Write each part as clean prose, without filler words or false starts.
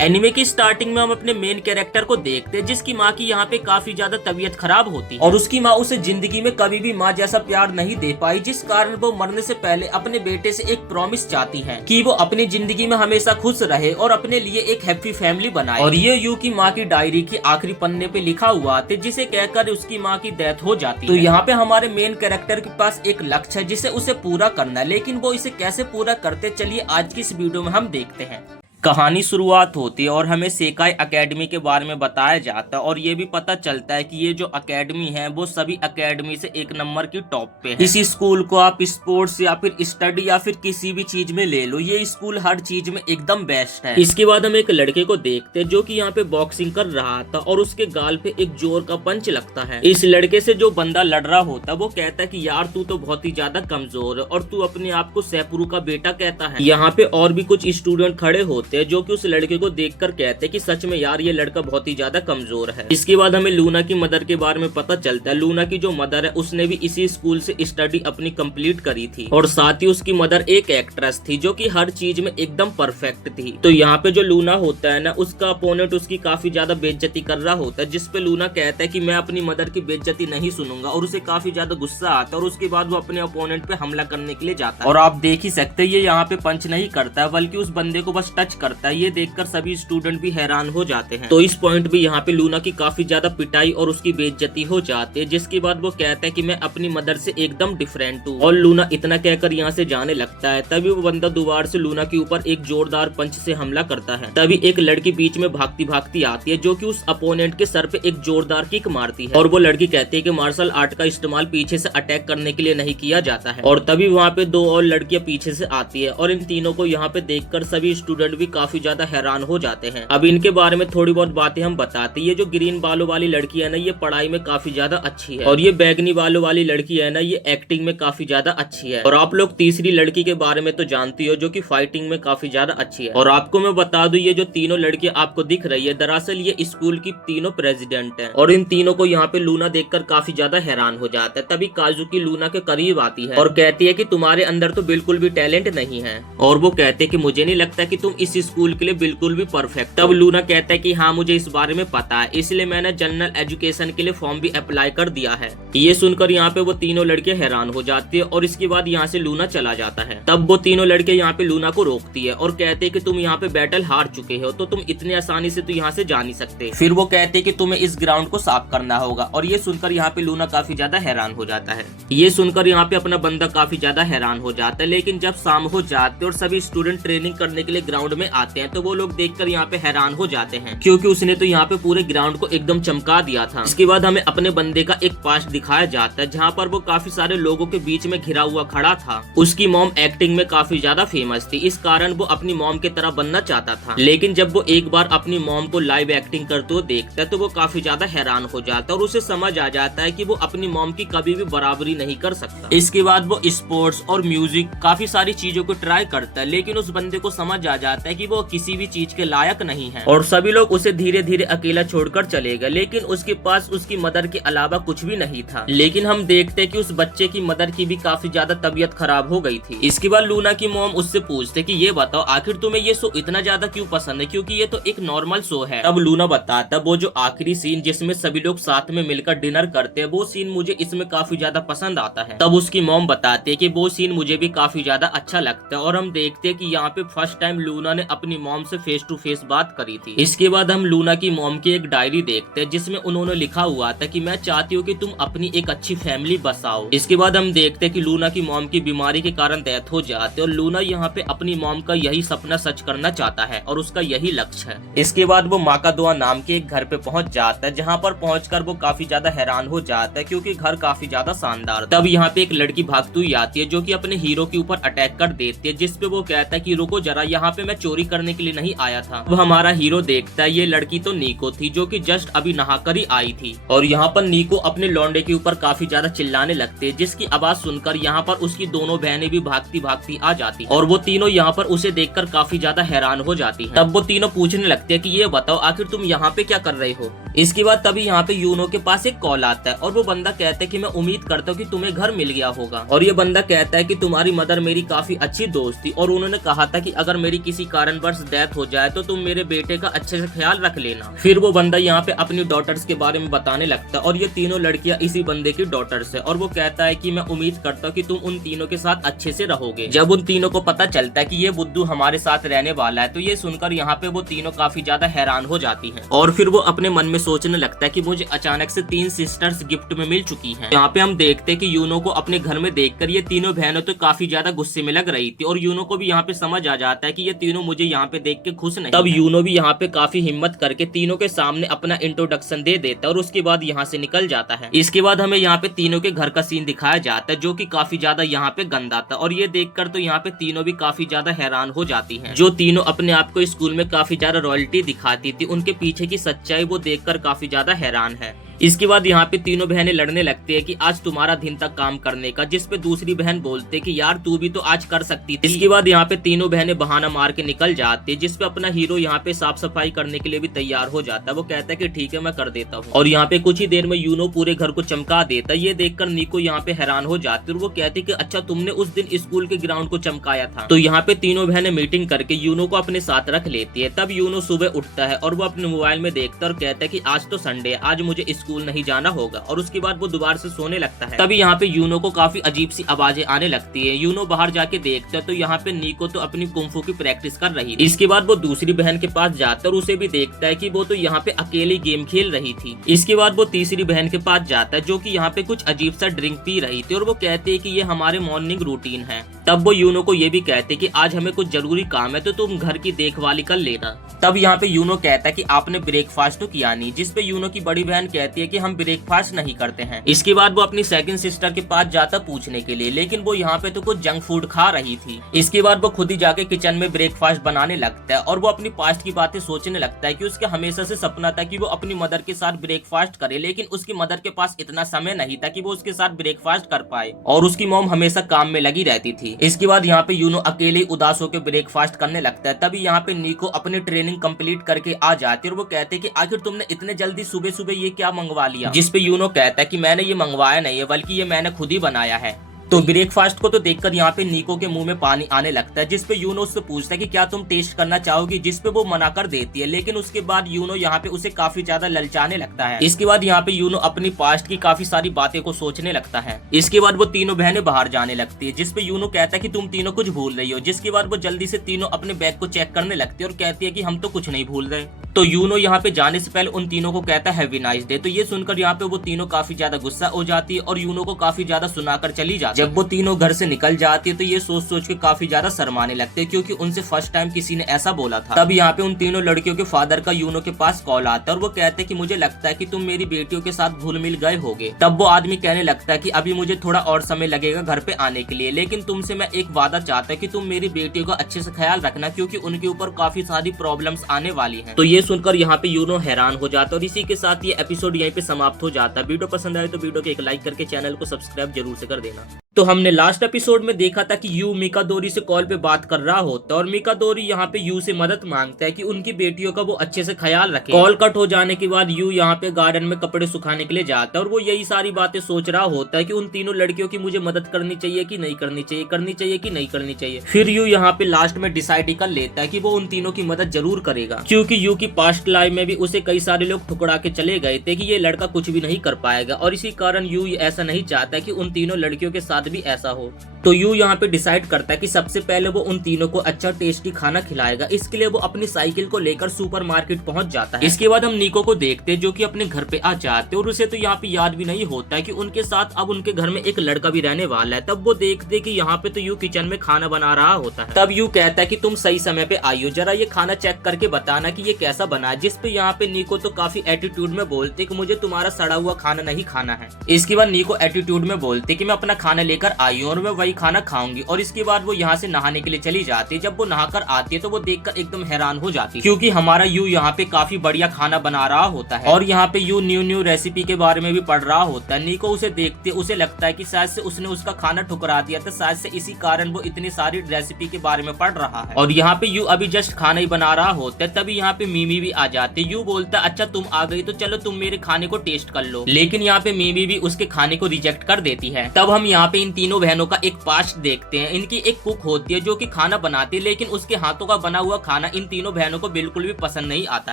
Anime की starting में हम अपने मेन कैरेक्टर को देखते हैं जिसकी माँ की यहाँ पे काफी ज्यादा तबीयत खराब होती है और उसकी माँ उसे जिंदगी में कभी भी माँ जैसा प्यार नहीं दे पाई, जिस कारण वो मरने से पहले अपने बेटे से एक प्रॉमिस चाहती है कि वो अपनी जिंदगी में हमेशा खुश रहे और अपने लिए एक हैप्पी फैमिली बनाए। और ये यू की माँ की डायरी की आखिरी पन्ने पे लिखा हुआ था जिसे कहकर उसकी माँ की डेथ हो जाती है। तो यहाँ पे हमारे मेन कैरेक्टर के पास एक लक्ष्य है जिसे उसे पूरा करना है, लेकिन वो इसे कैसे पूरा करते चलिए आज की इस वीडियो में हम देखते हैं। कहानी शुरुआत होती है और हमें सेकाई एकेडमी के बारे में बताया जाता है और ये भी पता चलता है कि ये जो एकेडमी है वो सभी एकेडमी से एक नंबर की टॉप पे है। इस स्कूल को आप स्पोर्ट्स या फिर स्टडी या फिर किसी भी चीज में ले लो, ये स्कूल हर चीज में एकदम बेस्ट है। इसके बाद हम एक लड़के को देखते हैं जो कि यहाँ पे बॉक्सिंग कर रहा था और उसके गाल पे एक जोर का पंच लगता है। इस लड़के से जो बंदा लड़ रहा होता है वो कहता है कि यार तू तो बहुत ही ज्यादा कमजोर है और तू अपने आप को सैपुरु का बेटा कहता है। यहाँ पे और भी कुछ स्टूडेंट खड़े होते हैं जो कि उस लड़के को देखकर कहते हैं कि सच में यार ये लड़का बहुत ही ज्यादा कमजोर है। इसके बाद हमें लूना की मदर के बारे में पता चलता है। लूना की जो मदर है उसने भी इसी स्कूल से स्टडी अपनी कंप्लीट करी थी और साथ ही उसकी मदर एक एक्ट्रेस थी जो कि हर चीज में एकदम परफेक्ट थी। तो यहाँ पे जो लूना होता है ना, उसका अपोनेंट उसकी काफी ज्यादा बेइज्जती कर रहा होता है, जिसपे लूना कहता है कि मैं अपनी मदर की बेइज्जती नहीं सुनूंगा और उसे काफी ज्यादा गुस्सा आता है और उसके बाद वो अपने अपोनेंट पे हमला करने के लिए जाता है। और आप देख ही सकते हैं ये यहाँ पे पंच नहीं करता है बल्कि उस बंदे को बस टच करता है। ये देखकर सभी स्टूडेंट भी हैरान हो जाते हैं। तो इस पॉइंट भी यहाँ पे लूना की काफी ज्यादा पिटाई और उसकी बेइज्जती हो जाती है, जिसके बाद वो कहता है कि मैं अपनी मदर से एकदम डिफरेंट हूँ। और लूना इतना कहकर यहाँ से जाने लगता है। तभी वो बंदा दोबारा से लूना के ऊपर एक जोरदार पंच से हमला करता है। तभी एक लड़की बीच में भागती भागती आती है जो कि उस अपोनेंट के सर पे एक जोरदार किक मारती है और वो लड़की कहती है कि मार्शल आर्ट का इस्तेमाल पीछे से अटैक करने के लिए नहीं किया जाता है। और तभी वहाँ पे दो और लड़कियां पीछे से आती है और इन तीनों को यहाँ पे देखकर सभी स्टूडेंट भी काफी ज्यादा हैरान हो जाते हैं। अब इनके बारे में थोड़ी बहुत बातें हम बताते हैं। ये जो ग्रीन बालों वाली लड़की है ना, ये पढ़ाई में काफी ज्यादा अच्छी है और ये बैगनी बालों वाली लड़की है ना, ये एक्टिंग में काफी ज्यादा अच्छी है। और आप लोग तीसरी लड़की के बारे में तो जानती हो जो कि फाइटिंग में काफी ज्यादा अच्छी है। और आपको मैं बता दूं ये जो तीनों लड़कियां आपको दिख रही है दरअसल ये स्कूल की तीनों प्रेसिडेंट है। और इन तीनों को यहाँ पे लूना देखकर काफी ज्यादा हैरान हो जाता है। तभी काजुकी लूना के करीब आती है और कहती है कि तुम्हारे अंदर तो बिल्कुल भी टैलेंट नहीं है। और वो कहते हैं कि मुझे नहीं लगता कि तुम इस स्कूल के लिए बिल्कुल भी परफेक्ट। तब लूना कहता है कि हाँ मुझे इस बारे में पता है, इसलिए मैंने जनरल एजुकेशन के लिए फॉर्म भी अप्लाई कर दिया है। ये सुनकर यहाँ पे वो तीनों लड़के हैरान हो जाती है और इसके बाद यहाँ से लूना चला जाता है। तब वो तीनों लड़के यहाँ पे लूना को रोकती है और कहते हैं कि तुम यहाँ पे बैटल हार चुके हो तो तुम इतने आसानी से तो यहाँ से जा नहीं सकते। फिर वो कहते हैं कि तुम्हें इस ग्राउंड को साफ करना होगा। और ये सुनकर यहाँ पे लूना काफी ज्यादा हैरान हो जाता है। ये सुनकर यहाँ पे अपना बंदा काफी ज्यादा हैरान हो जाता है। लेकिन जब शाम हो जाती है और सभी स्टूडेंट ट्रेनिंग करने के लिए ग्राउंड में आते हैं तो वो लोग देखकर यहाँ पे हैरान हो जाते हैं क्योंकि उसने तो यहाँ पे पूरे ग्राउंड को एकदम चमका दिया था। इसके बाद हमें अपने बंदे का एक पास्ट दिखाया जाता है जहाँ पर वो काफी सारे लोगों के बीच में घिरा हुआ खड़ा था। उसकी मॉम एक्टिंग में काफी ज्यादा फेमस थी, इस कारण वो अपनी मॉम की तरह बनना चाहता था। लेकिन जब वो एक बार अपनी मॉम को लाइव एक्टिंग करते हुए देखता है तो वो काफी ज्यादा हैरान हो जाता है और उसे समझ आ जाता है कि वो अपनी मॉम की कभी भी बराबरी नहीं कर सकता। इसके बाद वो स्पोर्ट्स और म्यूजिक काफी सारी चीजों को ट्राई करता है, लेकिन उस बंदे को समझ आ जाता है कि वो किसी भी चीज के लायक नहीं है और सभी लोग उसे धीरे धीरे अकेला छोड़कर चले गए। लेकिन उसके पास उसकी मदर के अलावा कुछ भी नहीं था। लेकिन हम देखते कि उस बच्चे की मदर की भी काफी ज्यादा तबीयत खराब हो गई थी। इसके बाद लूना की मॉम उससे पूछते कि ये बताओ आखिर तुम्हें ये शो इतना ज्यादा क्यों पसंद है, क्योंकि ये तो एक नॉर्मल शो है। तब लूना बताता वो जो आखिरी सीन जिसमें सभी लोग साथ में मिलकर डिनर करते हैं वो सीन मुझे इसमें काफी ज्यादा पसंद आता है। तब उसकी मॉम बताते कि वो सीन मुझे भी काफी ज्यादा अच्छा लगता है। और हम देखते हैं कि यहाँ पे फर्स्ट टाइम लूना ने अपनी मॉम से फेस टू फेस बात करी थी। इसके बाद हम लूना की मॉम की एक डायरी देखते हैं जिसमें उन्होंने लिखा हुआ था कि मैं चाहती हूँ कि तुम अपनी एक अच्छी फैमिली बसाओ। इसके बाद हम देखते हैं कि लूना की मॉम की बीमारी के कारण डेथ हो जाती है और लूना यहाँ पे अपनी मॉम का यही सपना सच करना चाहता है और उसका यही लक्ष्य है। इसके बाद वो माकादोआ नाम के एक घर पे पहुंच जाता है जहाँ पर पहुंचकर वो काफी ज्यादा हैरान हो जाता है क्योंकि घर काफी ज्यादा शानदार। तब यहाँ पे एक लड़की भागती हुई आती है जो कि अपने हीरो के ऊपर अटैक कर देती है, जिसपे वो कहता है कि रुको जरा, यहाँ पे मैं चोरी करने के लिए नहीं आया था। वो हमारा हीरो देखता है ये लड़की तो नीको थी जो कि जस्ट अभी नहाकर ही आई थी। और यहाँ पर नीको अपने लौंडे के ऊपर काफी ज्यादा चिल्लाने लगते हैं, जिसकी आवाज सुनकर यहाँ पर उसकी दोनों बहनें भी भागती भागती आ जाती और वो तीनों यहाँ पर उसे देखकर काफी ज्यादा हैरान हो जाती हैं। तब वो तीनों पूछने लगते हैं कि ये बताओ आखिर तुम यहाँ पे क्या कर रहे हो। इसके बाद तभी यहाँ पे यूनो के पास एक कॉल आता है और वो बंदा कहता है कि मैं उम्मीद करता हूँ कि तुम्हें घर मिल गया होगा। और ये बंदा कहता है कि तुम्हारी मदर मेरी काफी अच्छी दोस्त थी और उन्होंने कहा था कि अगर मेरी किसी कारणवश डेथ हो जाए तो तुम मेरे बेटे का अच्छे से ख्याल रख लेना। फिर वो बंदा यहाँ पे अपनी डॉटर्स के बारे में बताने लगता है और ये तीनों लड़कियां इसी बंदे की डॉटर्स है। और वो कहता है कि मैं उम्मीद करता हूँ कि तुम उन तीनों के साथ अच्छे से रहोगे। जब उन तीनों को पता चलता है कि ये बुद्धू हमारे साथ रहने वाला है तो ये सुनकर यहाँ पे वो तीनों काफी ज्यादा हैरान हो जाती है और फिर वो अपने मन में सोचने लगता है कि मुझे अचानक से 3 सिस्टर्स गिफ्ट में मिल चुकी हैं। यहाँ पे हम देखते हैं कि यूनो को अपने घर में देखकर ये तीनों बहनों तो काफी ज्यादा गुस्से में लग रही थी और यूनो को भी यहाँ पे समझ आ जाता है कि ये तीनों मुझे यहाँ पे देख के खुश नहीं। तब यूनो भी यहाँ पे काफी हिम्मत करके तीनों के सामने अपना इंट्रोडक्शन दे देता है और उसके बाद यहाँ से निकल जाता है। इसके बाद हमें यहाँ पे तीनों के घर का सीन दिखाया जाता है जो कि काफी ज्यादा यहाँ पे गंदा था और ये देखकर तो यहाँ पे तीनों भी काफी ज्यादा हैरान हो जाती हैं। जो तीनों अपने आप को स्कूल में काफी ज्यादा रॉयल्टी दिखाती थी उनके पीछे की सच्चाई वो देखकर काफी ज्यादा हैरान है। इसके बाद यहाँ पे तीनों बहनें लड़ने लगती है कि आज तुम्हारा दिन तक काम करने का, जिस पे दूसरी बहन बोलते कि यार तू भी तो आज कर सकती थी। इसके बाद यहाँ पे तीनों बहनें बहाना मार के निकल जाती है जिस पे अपना हीरो यहाँ पे साफ सफाई करने के लिए भी तैयार हो जाता है। वो कहता है कि ठीक है मैं कर देता हूँ और यहाँ पे कुछ ही देर में यूनो पूरे घर को चमका देता है। ये देखकर निको यहाँ पे हैरान हो जाती है और वो कहती कि अच्छा तुमने उस दिन स्कूल के ग्राउंड को चमकाया था। तो यहाँ पे तीनों बहनें मीटिंग करके यूनो को अपने साथ रख लेती है। तब यूनो सुबह उठता है और वो अपने मोबाइल में देखता है और कहता है कि आज तो संडे है, आज मुझे स्कूल नहीं जाना होगा और उसके बाद वो दोबारा से सोने लगता है। तभी यहाँ पे यूनो को काफी अजीब सी आवाजें आने लगती है। यूनो बाहर जाके देखता है तो यहाँ पे निको तो अपनी कुंफू की प्रैक्टिस कर रही थी। इसके बाद वो दूसरी बहन के पास जाता है और उसे भी देखता है कि वो तो यहाँ पे अकेली गेम खेल रही थी। इसके बाद वो तीसरी बहन के पास जाता है जो कि यहाँ पे कुछ अजीब सा ड्रिंक पी रही थी और वो कहते हैं कि ये हमारे मॉर्निंग रूटीन है। तब वो यूनो को ये भी कहते कि आज हमें कुछ जरूरी काम है तो तुम घर की देखभाली कर लेना। तब यहाँ पे यूनो कहता है कि आपने ब्रेकफास्ट तो किया नहीं, जिस पे यूनो की बड़ी बहन कहती है कि हम ब्रेकफास्ट नहीं करते हैं। इसके बाद वो अपनी सेकंड सिस्टर के पास जाता पूछने के लिए, लेकिन वो यहाँ पे तो कुछ जंक फूड खा रही थी। इसके बाद वो खुद ही जाके किचन में ब्रेकफास्ट बनाने लगता है और वो अपनी पास्ट की बातें सोचने लगता है कि उसका हमेशा से सपना था कि वो अपनी मदर के साथ ब्रेकफास्ट करे, लेकिन उसकी मदर के पास इतना समय नहीं था कि वो उसके साथ ब्रेकफास्ट कर पाए और उसकी मॉम हमेशा काम में लगी रहती थी। इसके बाद यहाँ पे यूनो अकेले उदास होकर ब्रेकफास्ट करने लगता है। तभी यहाँ पे निको अपनी ट्रेनिंग कंप्लीट करके आ जाती है और वो कहते हैं कि आखिर तुमने इतने जल्दी सुबह सुबह ये क्या मंगवा लिया। जिस पे यूनो कहता है कि मैंने ये मंगवाया नहीं है बल्कि ये मैंने खुद ही बनाया है। तो ब्रेकफास्ट को तो देखकर यहाँ पे निको के मुंह में पानी आने लगता है, जिस पे यूनो उससे पूछता है कि क्या तुम टेस्ट करना चाहोगी, जिस पे वो मना कर देती है। लेकिन उसके बाद यूनो यहाँ पे उसे काफी ज्यादा ललचाने लगता है। इसके बाद यहाँ पे यूनो अपनी पास्ट की काफी सारी बातें को सोचने लगता है। इसके बाद वो तीनों बहनें बाहर जाने लगती है, जिस पे यूनो कहता है कि तुम तीनों कुछ भूल रही हो। जिसके बाद वो जल्दी से तीनों अपने बैग को चेक करने लगती है और कहती है कि हम तो कुछ नहीं भूल रहे। तो यूनो यहाँ पे जाने से पहले उन तीनों को कहता है हैवी नाइस डे। तो ये सुनकर यहाँ पे वो तीनों काफी ज्यादा गुस्सा हो जाती है और यूनो को काफी ज्यादा सुनाकर चली जाती है। जब वो तीनों घर से निकल जाती है तो ये सोच सोच के काफी ज्यादा शर्माने लगते हैं क्योंकि उनसे फर्स्ट टाइम किसी ने ऐसा बोला था। तब यहाँ पे उन तीनों लड़कियों के फादर का यूनो के पास कॉल आता है और वो कहते हैं कि मुझे लगता है कि तुम मेरी बेटियों के साथ घुल मिल गए होगे। तब वो आदमी कहने लगता है कि अभी मुझे थोड़ा और समय लगेगा घर पे आने के लिए, लेकिन तुमसे मैं एक वादा चाहता हूँ कि तुम मेरी बेटियों का अच्छे से ख्याल रखना क्योंकि उनके ऊपर काफी सारी प्रॉब्लम्स आने वाली है। तो ये सुनकर यहाँ पे यूनो हैरान हो जाता है और इसी के साथ ये एपिसोड यहीं पे समाप्त हो जाता है। वीडियो पसंद आए तो वीडियो को एक लाइक करके चैनल को सब्सक्राइब जरूर से कर देना। तो हमने लास्ट एपिसोड में देखा था कि यू मिकादोरी से कॉल पे बात कर रहा होता है और मिकादोरी यहाँ पे यू से मदद मांगता है कि उनकी बेटियों का वो अच्छे से ख्याल रखे। कॉल कट हो जाने के बाद यू यहाँ पे गार्डन में कपड़े सुखाने के लिए जाता है और वो यही सारी बातें सोच रहा होता है कि उन तीनों लड़कियों की मुझे मदद करनी चाहिए कि नहीं करनी चाहिए, करनी चाहिए कि नहीं करनी चाहिए। फिर यू यहाँ पे लास्ट में डिसाइड ही कर लेता है कि वो उन तीनों की मदद जरूर करेगा क्योंकि यू की पास्ट लाइफ में भी उसे कई सारे लोग ठुकरा के चले गए थे कि ये लड़का कुछ भी नहीं कर पाएगा और इसी कारण यू ऐसा नहीं चाहता कि उन तीनों लड़कियों के साथ भी ऐसा हो। तो यू यहाँ पे डिसाइड करता है कि सबसे पहले वो उन तीनों को अच्छा टेस्टी खाना खिलाएगा। इसके लिए वो अपनी साइकिल को लेकर सुपरमार्केट पहुंच जाता है। इसके बाद हम निको को देखते हैं जो कि अपने घर पे आ जाते हैं और उसे तो यहाँ पे याद भी नहीं होता है कि उनके साथ अब उनके घर में एक लड़का भी रहने वाला है। तब वो देखते कि यहाँ पे तो यू किचन में खाना बना रहा होता है। तब यू कहता है कि तुम सही समय पे आई हो, जरा ये खाना चेक करके बताना कि ये कैसा बना है। जिस पे यहाँ पे निको तो काफी एटीट्यूड में बोलते कि मुझे तुम्हारा सड़ा हुआ खाना नहीं खाना है। इसके बाद निको एटीट्यूड में बोलते कि मैं अपना खाना लेकर आई हूँ और मैं वही खाना खाऊंगी। और इसके बाद वो यहाँ से नहाने के लिए चली जाती है। जब वो नहाकर आती है तो वो देखकर एकदम हैरान हो जाती है, क्योंकि हमारा यू यहाँ पे काफी बढ़िया खाना बना रहा होता है और यहाँ पे यू न्यू रेसिपी के बारे में भी पढ़ रहा होता है। निको उसे देखते उसे लगता है कि शायद से उसने उसका खाना ठुकरा दिया था, शायद से इसी कारण वो इतनी सारी रेसिपी के बारे में पढ़ रहा है। और यहाँ पे यू अभी जस्ट खाना ही बना रहा होता है, तभी यहाँ पे मीमी भी आ जाती है। यू बोलता है अच्छा तुम आ गई तो चलो तुम मेरे खाने को टेस्ट कर लो, लेकिन यहाँ पे मीमी भी उसके खाने को रिजेक्ट कर देती है। तब हम यहाँ पे इन तीनों बहनों का एक पास्ट देखते हैं। इनकी एक कुक होती है जो कि खाना बनाती है, लेकिन उसके हाथों का बना हुआ खाना इन तीनों बहनों को बिल्कुल भी पसंद नहीं आता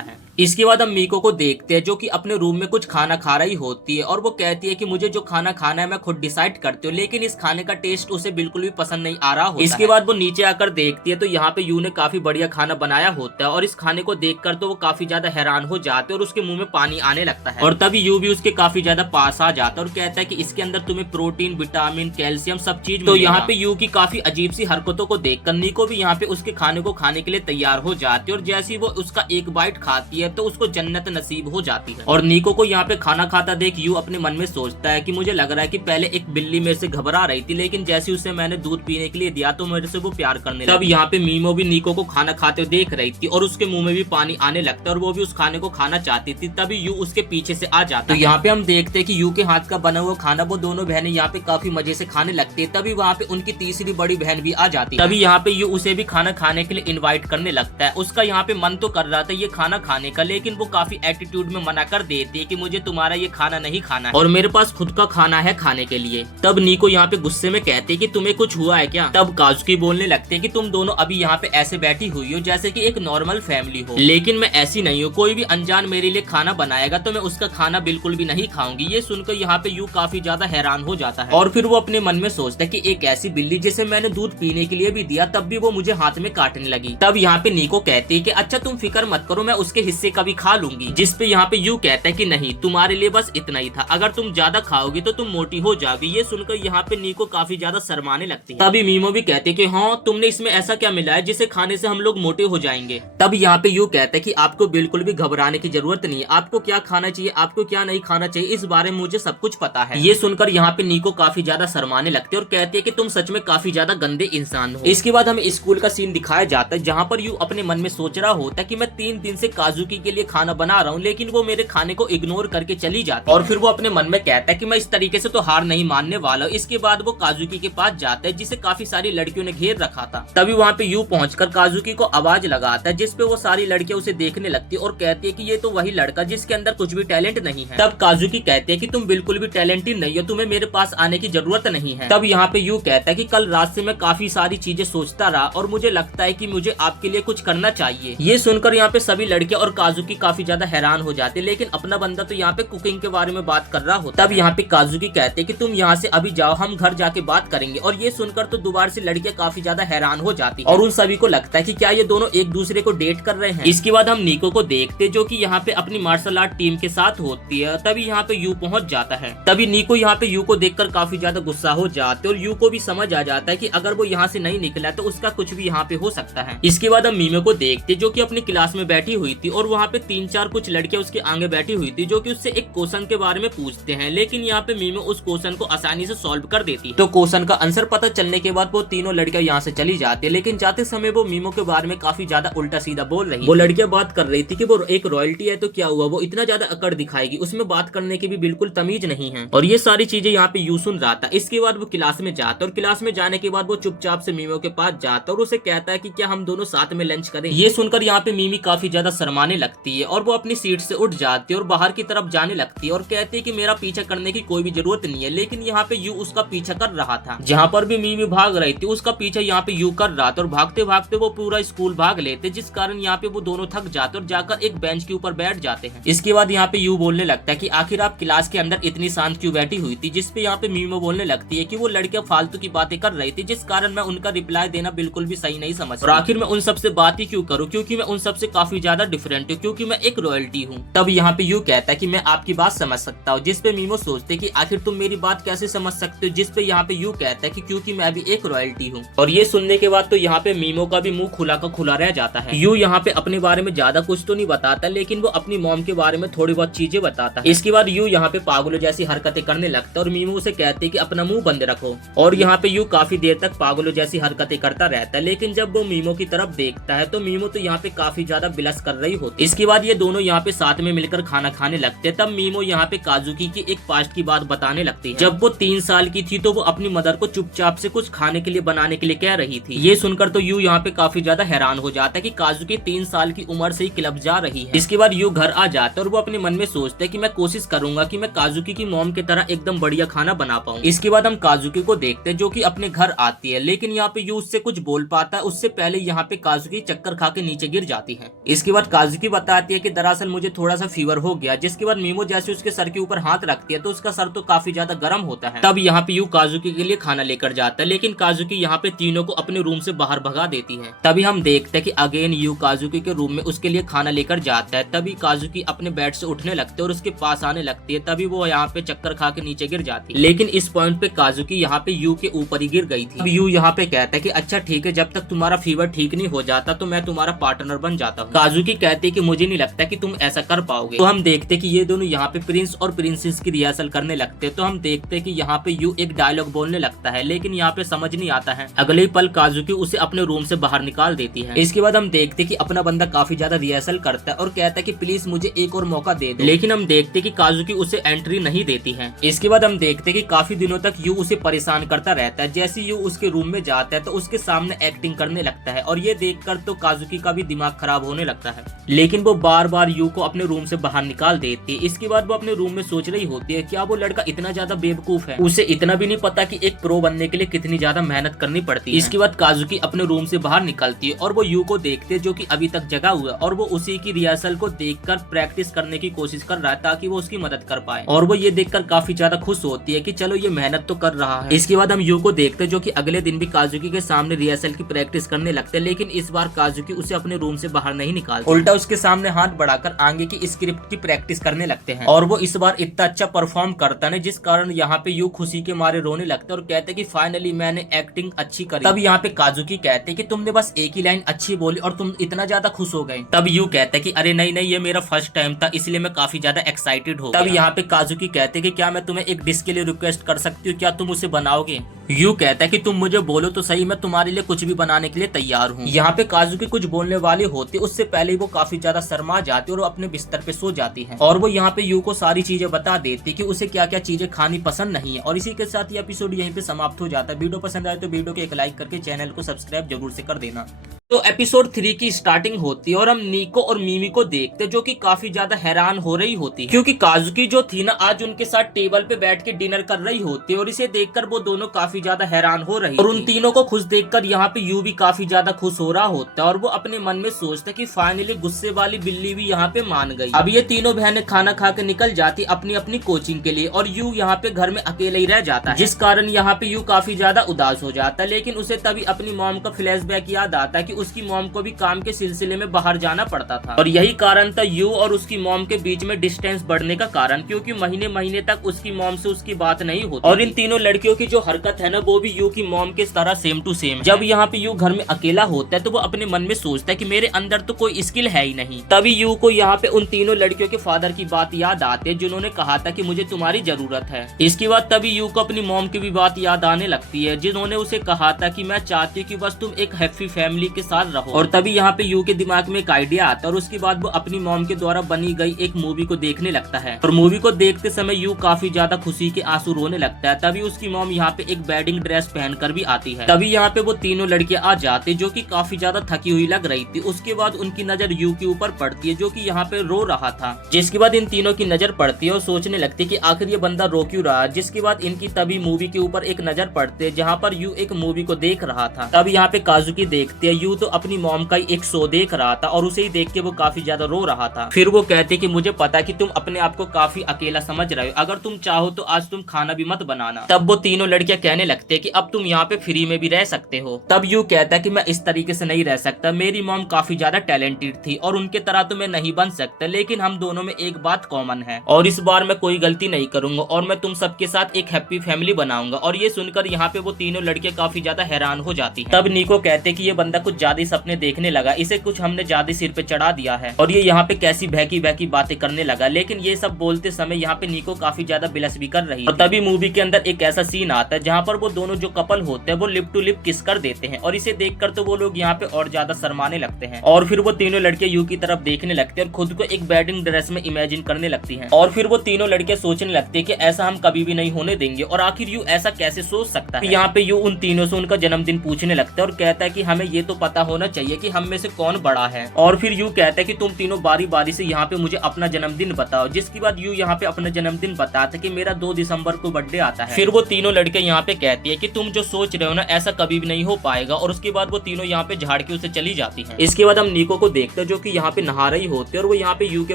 है। इसके बाद हम मीको को देखते हैं जो कि अपने रूम में कुछ खाना खा रही होती है और वो कहती है कि मुझे जो खाना खाना है मैं खुद डिसाइड करती हूँ, लेकिन इस खाने का टेस्ट उसे बिल्कुल भी पसंद नहीं आ रहा होता। इसके बाद वो नीचे आकर देखती है तो यहाँ पे यू ने काफी बढ़िया खाना बनाया होता है और इस खाने को देखकर तो वो काफी ज्यादा हैरान हो जाते हैं और उसके मुंह में पानी आने लगता है। और तभी यू भी उसके काफी ज्यादा पास आ जाता है और कहता है कि इसके अंदर तुम्हें प्रोटीन, विटामिन, कैल्शियम सब चीज। तो यहाँ पे यू की काफी अजीब सी हरकतों को देखकर निको भी यहाँ पे उसके खाने को खाने के लिए तैयार हो जाती है और जैसे ही वो उसका एक बाइट खाती है तो उसको जन्नत नसीब हो जाती है। और निको को यहाँ पे खाना खाता देख यू अपने मन में सोचता है कि मुझे लग रहा है कि पहले एक बिल्ली मेरे से घबरा रही थी, लेकिन जैसे उसे मैंने दूध पीने के लिए दिया तो मेरे से वो प्यार करने लगी। तब यहाँ पे मीमो भी निको को खाना खाते हुए देख रही थी और उसके मुंह में भी पानी आने लगता है और वो भी उस खाने को खाना चाहती थी। तभी यू उसके पीछे से आ जाता है। तो यहाँ पे हम देखते हैं कि यू के हाथ का बना हुआ खाना वो दोनों बहनें यहाँ पे काफी मजे से खाने लगती है। तभी वहाँ पे उनकी तीसरी बड़ी बहन भी आ जाती है। तभी यहाँ पे यू उसे भी खाना खाने के लिए इनवाइट करने लगता है। उसका यहाँ पे मन तो कर रहा था ये खाना खाने का, लेकिन वो काफी एटीट्यूड में मना कर देती है कि मुझे तुम्हारा ये खाना नहीं खाना है और मेरे पास खुद का खाना है खाने के लिए। तब निको यहाँ पे गुस्से में कहते हैं कि तुम्हें कुछ हुआ है क्या। तब काजुकी बोलने लगते हैं कि तुम दोनों अभी यहाँ पे ऐसे बैठी हुई हो जैसे कि एक नॉर्मल फैमिली हो, लेकिन मैं ऐसी नहीं हूँ। कोई भी अनजान मेरे लिए खाना बनाएगा तो मैं उसका खाना बिल्कुल भी नहीं खाऊंगी। ये सुनकर यहाँ पे यू काफी ज्यादा हैरान हो जाता है और फिर वो अपने मन में सोचता है कि एक ऐसी बिल्ली जिसे मैंने दूध पीने के लिए भी दिया तब भी वो मुझे हाथ में काटने लगी। तब यहाँ पे निको कहती है कि अच्छा तुम फिक्र मत करो, मैं उसके हिस्से का भी खा लूंगी। जिस पे यहाँ पे यू कहता है कि नहीं, तुम्हारे लिए बस इतना ही था, अगर तुम ज्यादा खाओगी तो तुम मोटी हो जाओगी। ये सुनकर यहाँ पे निको काफी ज्यादा शर्माने लगती है। तभी मीमो भी कहते हैं कि हाँ तुमने इसमें ऐसा क्या मिला है जिसे खाने से हम लोग मोटे हो जाएंगे। तब यहाँ पे यू कहता है कि आपको बिल्कुल भी घबराने की जरूरत नहीं है, आपको क्या खाना चाहिए आपको क्या नहीं खाना चाहिए इस बारे में मुझे सब कुछ पता है। ये सुनकर यहाँ पे निको काफी ज्यादा शर्माने लगते हैं और कहते हैं कि तुम सच में काफी ज्यादा गंदे इंसान हो। इसके बाद हमें स्कूल का सीन दिखाया जाता है जहाँ पर यू अपने मन में सोच रहा होता है कि मैं 3 दिन से काजुकी के लिए खाना बना रहा हूँ, लेकिन वो मेरे खाने को इग्नोर करके चली जाती है। और फिर वो अपने मन में कहता है कि मैं इस तरीके से तो हार नहीं मानने वाला। इसके बाद वो काजुकी के पास जाता है जिसे काफी सारी लड़कियों ने घेर रखा था। तभी वहाँ पे यू पहुंचकर काजुकी को आवाज लगाता है जिसपे वो सारी लड़कियां उसे देखने लगती है और कहती है कि ये तो वही लड़का जिसके अंदर कुछ भी टैलेंट नहीं है। तब काजुकी कहते हैं कि तुम बिल्कुल भी टैलेंटेड नहीं हो, तुम्हें मेरे पास आने की जरूरत नहीं है। तब यहाँ पे यू कहता है कि कल रात से मैं काफी सारी चीजें सोचता रहा और मुझे लगता है कि मुझे आपके लिए कुछ करना चाहिए। ये सुनकर यहाँ पे सभी लड़कियां और काजुकी काफी ज्यादा हैरान हो जाते, लेकिन अपना बंदा तो यहाँ पे कुकिंग के बारे में बात कर रहा होता। तब यहाँ पे काजुकी कहते हैं कि तुम यहाँ से अभी जाओ, हम घर जाके बात करेंगे। और ये सुनकर तो दोबारा से लड़कियां काफी ज्यादा हैरान हो जाती और उन सभी को लगता है कि क्या ये दोनों एक दूसरे को डेट कर रहे हैं। इसके बाद हम निको को देखते जो कि यहाँ पे अपनी मार्शल आर्ट टीम के साथ होती है। तभी यहाँ पे यू पहुंच जाता है। तभी निको यहाँ पे यू को देखकर काफी ज्यादा गुस्सा हो जाते और यू को भी समझ आ जाता है कि अगर वो यहाँ से नहीं निकला तो उसका कुछ भी यहाँ पे हो सकता है। इसके बाद हम मीमे को देखते जो कि अपनी क्लास में बैठी हुई थी और वहाँ पे 3-4 कुछ लड़कियां उसके आगे बैठी हुई थी जो कि उससे एक क्वेश्चन के बारे में पूछते हैं, लेकिन यहाँ पे मीमे उस क्वेश्चन को आसानी से सॉल्व कर देती है। तो क्वेश्चन का आंसर पता चलने के बाद वो तीनों लड़कियां यहाँ से चली जाती है, लेकिन जाते समय वो मीमो के बारे में काफी ज्यादा उल्टा सीधा बोल रही। वो लड़कियां बात कर रही थी कि वो एक रॉयल्टी है तो क्या हुआ, वो इतना ज्यादा अकड़ दिखाएगी, उसमें बात करने की भी बिल्कुल तमीज नहीं है। और ये सारी चीजें यहाँ पे यू सुन रहा था। इसके बाद वो क्लास में जाता और क्लास में जाने के बाद वो चुपचाप से मीमो के पास जाता और उसे कहता है कि क्या हम दोनों साथ में लंच करें। ये सुनकर यहाँ पे मीमी काफी ज्यादा शर्माने लगती है और वो अपनी सीट से उठ जाती है और बाहर की तरफ जाने लगती है और कहती है कि मेरा पीछा करने की कोई भी जरूरत नहीं है। लेकिन यहाँ पे यू उसका पीछा कर रहा था। जहाँ पर भी मीमी भाग रही थी उसका पीछा यहाँ पे यू कर रहा था और भागते भागते वो पूरा स्कूल भाग लेते, जिस कारण यहाँ पे वो दोनों थक जाते और जाकर एक बेंच के ऊपर बैठ जाते हैं। इसके बाद यहाँ पे यू बोलने लगता है कि आखिर आप क्लास के अंदर इतनी शांत क्यों बैठी हुई थी, जिसपे यहाँ पे मीमो बोलने लगती है कि वो लड़कियां फालतू की बातें कर रही थी, जिस कारण मैं उनका रिप्लाई देना बिल्कुल भी सही नहीं समझ। और आखिर मैं उन सबसे बात ही क्यों करूँ, क्योंकि मैं उन सबसे काफी ज्यादा डिफरेंट हूँ, क्योंकि मैं एक रॉयल्टी हूँ। तब यहाँ पे यू कहता है कि मैं आपकी बात समझ सकता हूँ, जिसपे मीमो सोचते कि आखिर तुम मेरी बात कैसे समझ सकते हो, जिसपे यहाँ पे यू कहता है कि क्योंकि मैं भी एक रॉयल्टी हूँ। और ये सुनने के बाद तो यहाँ पे मीमो का भी मुंह खुला का खुला रह जाता है। यू यहाँ पे अपने बारे में ज्यादा कुछ तो नहीं बताता, लेकिन वो अपनी मॉम के बारे में थोड़ी बहुत चीजें बताता है। इसके बाद यू यहाँ पे पागलों जैसी हरकतें करने लगता है और मीमो उसे कहते हैं कि अपना मुंह बंद रखो। और यहाँ पे यू काफी देर तक पागलों जैसी हरकतें करता रहता है, लेकिन जब वो मीमो की तरफ देखता है तो मीमो तो यहाँ पे काफी ज्यादा बिलस कर रही होती है। इसके बाद ये दोनों यहाँ पे साथ में मिलकर खाना खाने लगते। तब मीमो यहाँ पे काजुकी की एक पास्ट की बात बताने लगती है। जब वो 3 साल की थी तो वो अपनी मदर को चुपचाप से कुछ खाने के लिए बनाने के लिए कह रही थी। ये सुनकर तो यू यहाँ पे काफी ज्यादा हैरान हो जाता है कि काजुकी 3 साल की उम्र से ही क्लब जा रही है। इसके बाद यू घर आ जाता है और वो अपने मन में सोचता है कि मैं कोशिश करूंगा कि मैं काजुकी की मॉम की तरह एकदम बढ़िया खाना बना पाऊँ। इसके बाद हम काजुकी को देखते हैं जो कि अपने घर आती है, लेकिन यहाँ पे यू उससे कुछ बोल पाता है उससे पहले यहाँ पे काजुकी चक्कर खा के नीचे गिर जाती है। इसके बाद काजुकी बताती है कि दरअसल मुझे थोड़ा सा फीवर हो गया। जिसके बाद मीमो जैसे उसके सर के ऊपर हाथ रखती है तो उसका सर तो काफी ज्यादा गर्म होता है। तब यहाँ पे यू काजुकी के लिए खाना लेकर जाता है, लेकिन काजुकी यहाँ पे तीनों को अपने रूम से बाहर भगा देती है। तभी हम देखते हैं कि अगेन यू काजुकी के रूम में उसके लिए खाना लेकर जाता है। तभी काजुकी अपने बेड से उठने लगते और उसके पास आने लगती है। तभी वो यहाँ पे चक्कर खा के नीचे गिर जाती है, लेकिन इस पॉइंट पे काजुकी यहाँ पे यू के ऊपर ही गिर गई थी। अब यू यहाँ पे कहता है कि अच्छा ठीक है, जब तक तुम्हारा फीवर ठीक नहीं हो जाता तो मैं तुम्हारा पार्टनर बन जाता हूँ। काजुकी कहती है कि मुझे नहीं लगता कि तुम ऐसा कर पाओगे। तो हम देखते कि ये दोनों यहाँ पे प्रिंस और प्रिंसेस की रिहर्सल करने लगते। तो हम देखते कि यहाँ पे यू एक डायलॉग बोलने लगता है, लेकिन यहाँ पे समझ नहीं आता है। अगले ही पल काजुकी उसे अपने रूम से बाहर निकाल देती है। इसके बाद हम देखते कि अपना बंदा काफी ज्यादा रिहर्सल करता है और कहता है कि प्लीज मुझे एक और मौका दे दो, लेकिन हम देखते कि काजुकी उसे एंट्री नहीं देती है। इसके बाद हम देखते कि काफी दिनों तक यू उसे परेशान करता रहता है। जैसे यू उसके रूम में जाता है तो उसके सामने एक्टिंग करने लगता है और ये देखकर तो काजुकी का भी दिमाग खराब होने लगता है, लेकिन वो बार बार यू को अपने रूम से बाहर निकाल देती है। इसके बाद वो अपने रूम में सोच रही होती है क्या वो लड़का इतना ज्यादा बेवकूफ है, उसे इतना भी नहीं पता कि एक प्रो बनने के लिए कितनी ज्यादा मेहनत करनी पड़ती है। इसके बाद काजुकी अपने रूम से बाहर निकलती है और वो यू को देखते है जो कि अभी तक जगा हुआ है और वो उसी की रिहर्सल को देखकर प्रैक्टिस करने की कोशिश कर रहा है ताकि वो उसकी मदद कर पाए। और वो ये देखकर काफी ज्यादा खुश होती है कि चलो ये मेहनत तो कर रहा है। इसके बाद हम यू को देखते हैं जो कि अगले दिन भी काजुकी के सामने रिहर्सल की प्रैक्टिस करने लगते हैं, लेकिन इस बार काजुकी उसे अपने रूम से बाहर नहीं निकालती, उल्टा उसके सामने हाथ बढ़ाकर आगे की स्क्रिप्ट की प्रैक्टिस करने लगते हैं। और वो इस बार इतना अच्छा परफॉर्म करता है जिस कारण यहाँ पे यू खुशी के मारे रोने लगते और कहते कि फाइनली मैंने एक्टिंग अच्छी करी। तब यहाँ पे काजुकी कहते कि तुमने बस एक ही लाइन अच्छी बोली और तुम इतना ज्यादा खुश हो गए। तब यू कहते कि अरे नहीं नहीं, ये मेरा फर्स्ट टाइम था इसलिए मैं काफी ज्यादा एक्साइटेड हो गया। तब यहाँ पे काजुकी कहते कि क्या मैं तुम्हें एक डिश के लिए रिक्वेस्ट कर सकती हूँ, क्या तुम उसे बनाओगे? यू कहता है कि तुम मुझे बोलो तो सही, मैं तुम्हारे लिए कुछ भी बनाने के लिए तैयार हूँ। यहाँ पे काजुकी कुछ बोलने वाली होती उससे पहले वो काफी ज्यादा शर्मा जाती और वो अपने बिस्तर पे सो जाती है। और वो यहाँ पे यू को सारी चीजें बता देती कि उसे क्या क्या चीजें खानी पसंद नहीं है। और इसी के साथ ये एपिसोड यहीं पे समाप्त हो जाता है। वीडियो पसंद आए तो वीडियो को एक लाइक करके चैनल को सब्सक्राइब जरूर से कर देना। तो एपिसोड 3 की स्टार्टिंग होती है और हम नीको और मिमी को देखते जो कि काफी ज्यादा हैरान हो रही होती है, क्योंकि काजुकी जो थी ना आज उनके साथ टेबल पे बैठ के डिनर कर रही होती है और इसे देखकर वो दोनों काफी ज्यादा हैरान हो रही और उन तीनों को खुश देखकर यहाँ पे यू भी काफी ज्यादा खुश हो रहा होता है और वो अपने मन में सोचता है कि फाइनली गुस्से वाली बिल्ली भी यहाँ पे मान गई। अब ये तीनों बहनें खाना खा के निकल जाती अपनी अपनी कोचिंग के लिए और यू यहाँ पे घर में अकेले ही रह जाता है, जिस कारण यहाँ पे यू काफी ज्यादा उदास हो जाता है। लेकिन उसे तभी अपनी मॉम का फ्लैशबैक याद आता है कि उसकी मॉम को भी काम के सिलसिले में बाहर जाना पड़ता था और यही कारण था यू और उसकी मॉम के बीच में डिस्टेंस बढ़ने का कारण, क्योंकि महीने महीने तक उसकी मॉम से उसकी बात नहीं होती। और इन तीनों लड़कियों की जो हरकत है ना वो भी यू की मॉम के तरह सेम टू सेम। जब यहाँ पे यू घर में अकेला होता है तो वो अपने मन में सोचता है कि मेरे अंदर तो कोई स्किल है ही नहीं। तभी यू को यहाँ पे उन तीनों लड़कियों के फादर की बात याद आती है जिन्होंने कहा था कि मुझे तुम्हारी जरूरत है। इसके बाद तभी यू को अपनी मॉम की भी बात याद आने लगती है जिन्होंने उसे कहा था कि मैं चाहती हूँ कि बस तुम एक हैप्पी फैमिली के साथ रहो। और तभी यहाँ पे यू के दिमाग में एक आइडिया आता है और उसके बाद वो अपनी मॉम के द्वारा बनी गई एक मूवी को देखने लगता है और मूवी को देखते समय यू काफी ज्यादा खुशी के आंसू रोने लगता है। तभी उसकी मॉम यहाँ पे एक वेडिंग ड्रेस पहनकर भी आती है। तभी यहाँ पे वो तीनों लड़कियां आ जाती जो कि काफी ज्यादा थकी हुई लग रही थी। उसके बाद उनकी नजर यू के ऊपर पड़ती है जो कि यहाँ पे रो रहा था, जिसके बाद इन तीनों की नजर पड़ती है और सोचने लगती है कि आखिर ये बंदा रो क्यों रहा है। जिसके बाद इनकी तभी मूवी के ऊपर एक नजर पड़ती है जहाँ पर यू एक मूवी को देख रहा था। तब यहाँ पे काजुकी देखती है यू तो अपनी मॉम का एक शो देख रहा था और उसे ही देख के वो काफी ज्यादा रो रहा था। फिर वो कहते कि मुझे पता कि तुम अपने आप को काफी अकेला समझ रहे हो, अगर तुम चाहो तो आज तुम खाना भी मत बनाना। तब वो तीनों लड़कियां कहने लगते कि अब तुम यहाँ पे फ्री में भी रह सकते हो। तब यू कहता है कि मैं इस तरीके से नहीं रह सकता, मेरी मॉम काफी ज्यादा टैलेंटेड थी और उनके तरह तो मैं नहीं बन सकता, लेकिन हम दोनों में एक बात कॉमन है और इस बार मैं कोई गलती नहीं करूंगा और मैं तुम सबके साथ एक हैप्पी फैमिली बनाऊंगा। और ये सुनकर यहाँ पे वो तीनों लड़कियां काफी ज्यादा हैरान हो जाती हैं। तब नीको कहते कि ये बंदा कुछ ज्यादा सपने देखने लगा, इसे कुछ हमने ज्यादा सिर पे चढ़ा दिया है और ये यहाँ पे कैसी बहकी बहकी बातें करने लगा। लेकिन ये सब बोलते समय यहाँ पे निको काफी ज्यादा बिलस भी कर रही है। और तभी मूवी के अंदर एक ऐसा सीन आता है जहाँ पर वो दोनों जो कपल होते हैं वो लिप टू लिप किस कर देते हैं और इसे देखकर तो वो लोग यहाँ पे और ज्यादा शर्माने लगते हैं और फिर वो तीनों लड़के यू की तरफ देखने लगते हैं और खुद को एक वेडिंग ड्रेस में इमेजिन करने लगती हैं। और फिर वो तीनों लड़के सोचने लगते हैं कि ऐसा हम कभी भी नहीं होने देंगे और आखिर यू ऐसा कैसे सोच सकता है। यहाँ पे यू उन तीनों से उनका जन्मदिन पूछने लगता है और कहता है कि हमें ये तो पता होना चाहिए कि हम में से कौन बड़ा है। और फिर यू कहता है कि तुम तीनों बारी बारी से यहाँ पे मुझे अपना जन्मदिन बताओ, जिसके बाद यू यहाँ पे अपना जन्मदिन बताता है कि मेरा 2 दिसंबर को बर्थडे आता है। फिर वो तीनों लड़के यहाँ पे कहती है कि तुम जो सोच रहे हो ना ऐसा कभी भी नहीं हो पाएगा और उसके बाद वो तीनों यहाँ पे झाड़ के उसे चली जाती है। इसके बाद हम निको को देखते हैं जो कि यहाँ पे नहा रही होती है और वो यहाँ पे यू के